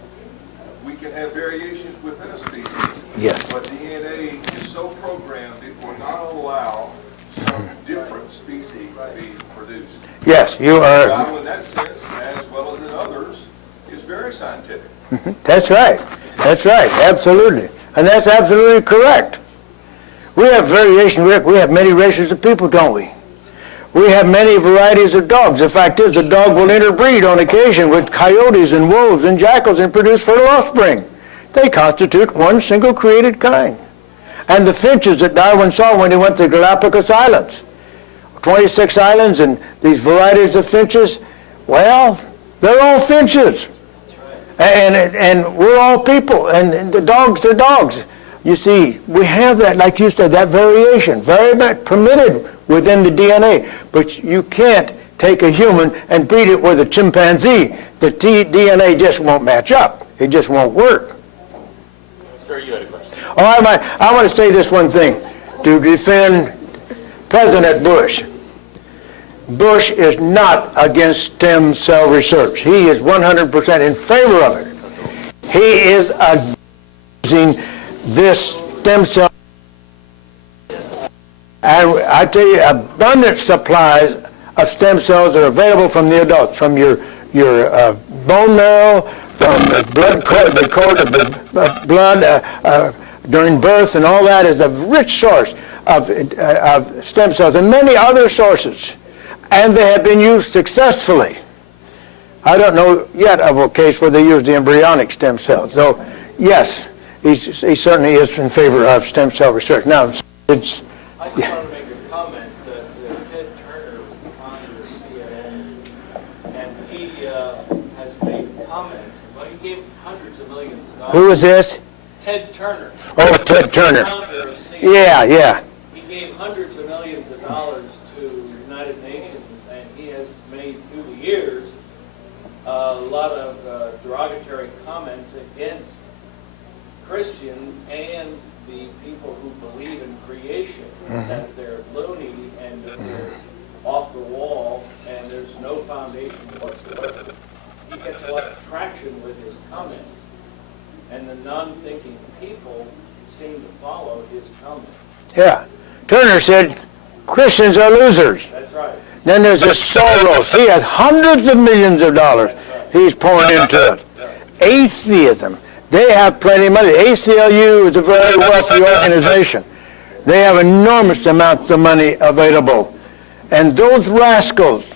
We can have variations within a species, yes, but DNA is so programmed it will not allow some different species to be produced. Yes, you are. The Bible, in that sense, as well as in others, is very scientific. That's right. That's right. Absolutely. And that's absolutely correct. We have variation. We have many races of people, don't we? We have many varieties of dogs. The fact is, the dog will interbreed on occasion with coyotes and wolves and jackals and produce fertile offspring. They constitute one single created kind. And the finches that Darwin saw when he went to the Galapagos Islands, 26 islands and these varieties of finches, well, they're all finches. And we're all people, and the dogs are dogs. You see, we have that, like you said, that variation, very much permitted within the DNA, but you can't take a human and breed it with a chimpanzee. The DNA just won't match up. It just won't work. Sir, you had a question. Oh, I want to say this one thing to defend President Bush. Bush is not against stem cell research. He is 100% in favor of it. He is using this stem cell. And I tell you, abundant supplies of stem cells are available from the adults, from your bone marrow, from the blood the cord of the blood during birth, and all that is a rich source of stem cells, and many other sources. And they have been used successfully. I don't know yet of a case where they use the embryonic stem cells. So, yes, he certainly is in favor of stem cell research. Now, it's... I just want to make a comment that Ted Turner was on the CNN, and he has made comments. Well, he gave hundreds of millions of dollars. Who is this? Ted Turner. Oh, Ted Turner. Founder of CNN. Yeah. He gave hundreds of millions of dollars to the United Nations, and he has made through the years a lot of derogatory comments against Christians and the people who believe in creation, that they're loony and that they're off the wall and there's no foundation whatsoever. He gets a lot of traction with his comments, and the non-thinking people seem to follow his comments. Yeah. Turner said Christians are losers. That's right. Then there's this Soros. He has hundreds of millions of dollars he's pouring into it. Atheism. They have plenty of money. ACLU is a very wealthy organization. They have enormous amounts of money available. And those rascals,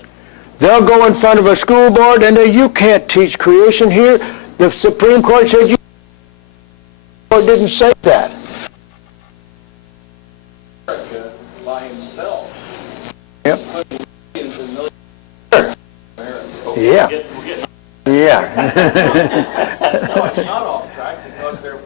they'll go in front of a school board and they, you can't teach creation here. The Supreme Court said you didn't say that. By himself. Yep. Millions and millions. Yeah. Yeah. No, it's not off track because they're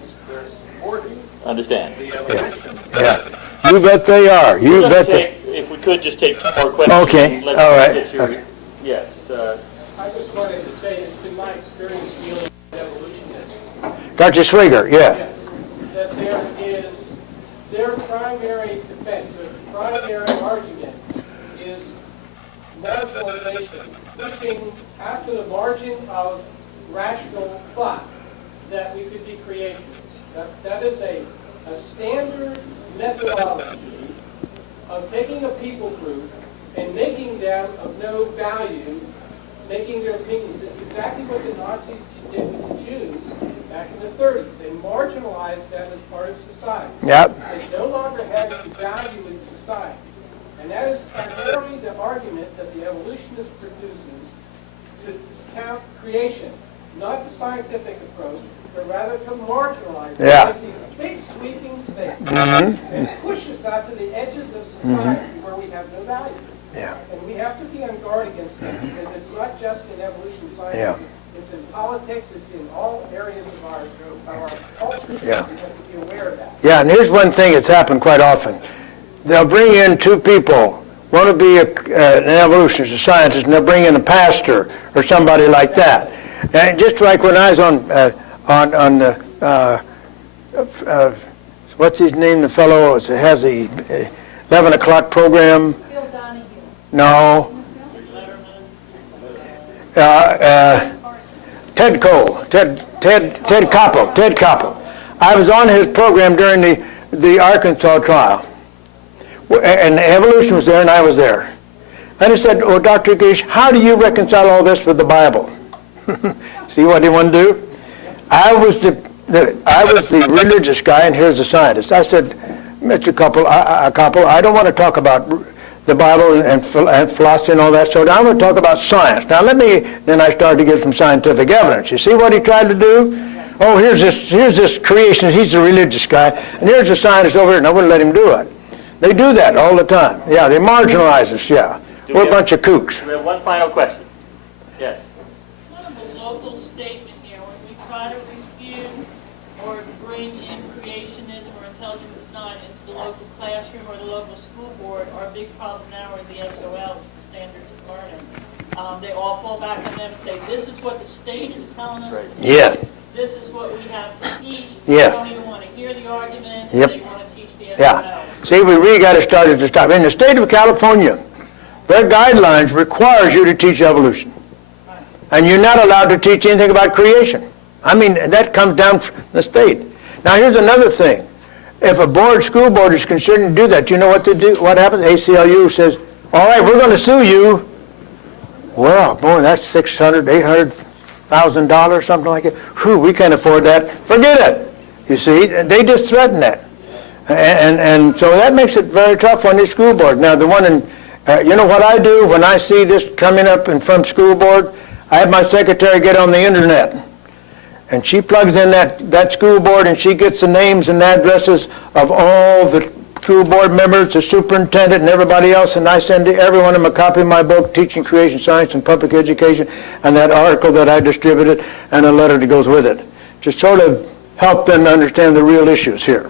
supporting Understand. the evolution. Yeah. You bet they are. You We're bet gonna they... take, if we could, just take 2 more questions. Okay. Let's All right. get your- Okay. Yes. I just wanted to say, it's been my experience dealing with evolutionists, Dr. Swigert, yeah. that there is, their primary defense, their primary argument is marginalization, pushing out to the margin of rational thought that we could be creationists. That is a standard methodology of taking a people group and making them of no value, making their opinions. It's exactly what the Nazis did with the Jews back in the 30s. They marginalized them as part of society. Yep. They no longer had any value in society. And that is primarily the argument that the evolutionist produces to discount creation, not the scientific approach, but rather to marginalize Yeah. make these big sweeping statements and push us out to the edges of society where we have no value. Yeah. And we have to be on guard against that because it's not just in evolution science. Yeah. It's in politics. It's in all areas of our culture. Yeah. We have to be aware of that. Yeah, and here's one thing that's happened quite often. They'll bring in 2 people. One will be an evolutionist, a scientist, and they'll bring in a pastor or somebody like that. And just like when I was on what's his name, the fellow that has the 11 o'clock program? Bill Donahue. No. Ted Cole, Ted Koppel, Ted Koppel. I was on his program during the Arkansas trial. And evolution was there and I was there. And he said, "Oh, Dr. Gish, how do you reconcile all this with the Bible?" See what he wanted to do? I was the religious guy and here's the scientist. I said, "Mr. Koppel, I don't want to talk about the Bible and philosophy and all that sort. I want to talk about science. Now then I started to give some scientific evidence. You see what he tried to do? Oh, here's this creationist, he's a religious guy, and here's the scientist over here, and I wouldn't let him do it. They do that all the time. Yeah, they marginalize us, yeah. We're a bunch of kooks. We have one final question. Yes. Kind of a local statement here. When we try to refute or bring in creationism or intelligent design into the local classroom or the local school board, our big problem now are the SOLs, the standards of learning. They all fall back on them and say, this is what the state is telling us to teach. Yes. This is what we have to teach. Yes. They don't even want to hear the argument. Yep. They want to teach the SOLs. Yeah. See, we really got to start at the top. In the state of California, their guidelines requires you to teach evolution. And you're not allowed to teach anything about creation. I mean, that comes down from the state. Now, here's another thing. If a school board is considering to do that, you know what to do? What happens? ACLU says, all right, we're going to sue you. Well, boy, that's $600,000, $800,000, something like it. Whew, we can't afford that. Forget it. You see, they just threaten that. And so that makes it very tough on the school board. Now, the one in, you know what I do when I see this coming up in from school board? I have my secretary get on the internet. And she plugs in that school board and she gets the names and addresses of all the school board members, the superintendent, and everybody else, and I send to every one of them a copy of my book, Teaching Creation Science and Public Education, and that article that I distributed, and a letter that goes with it. Just sort of help them understand the real issues here.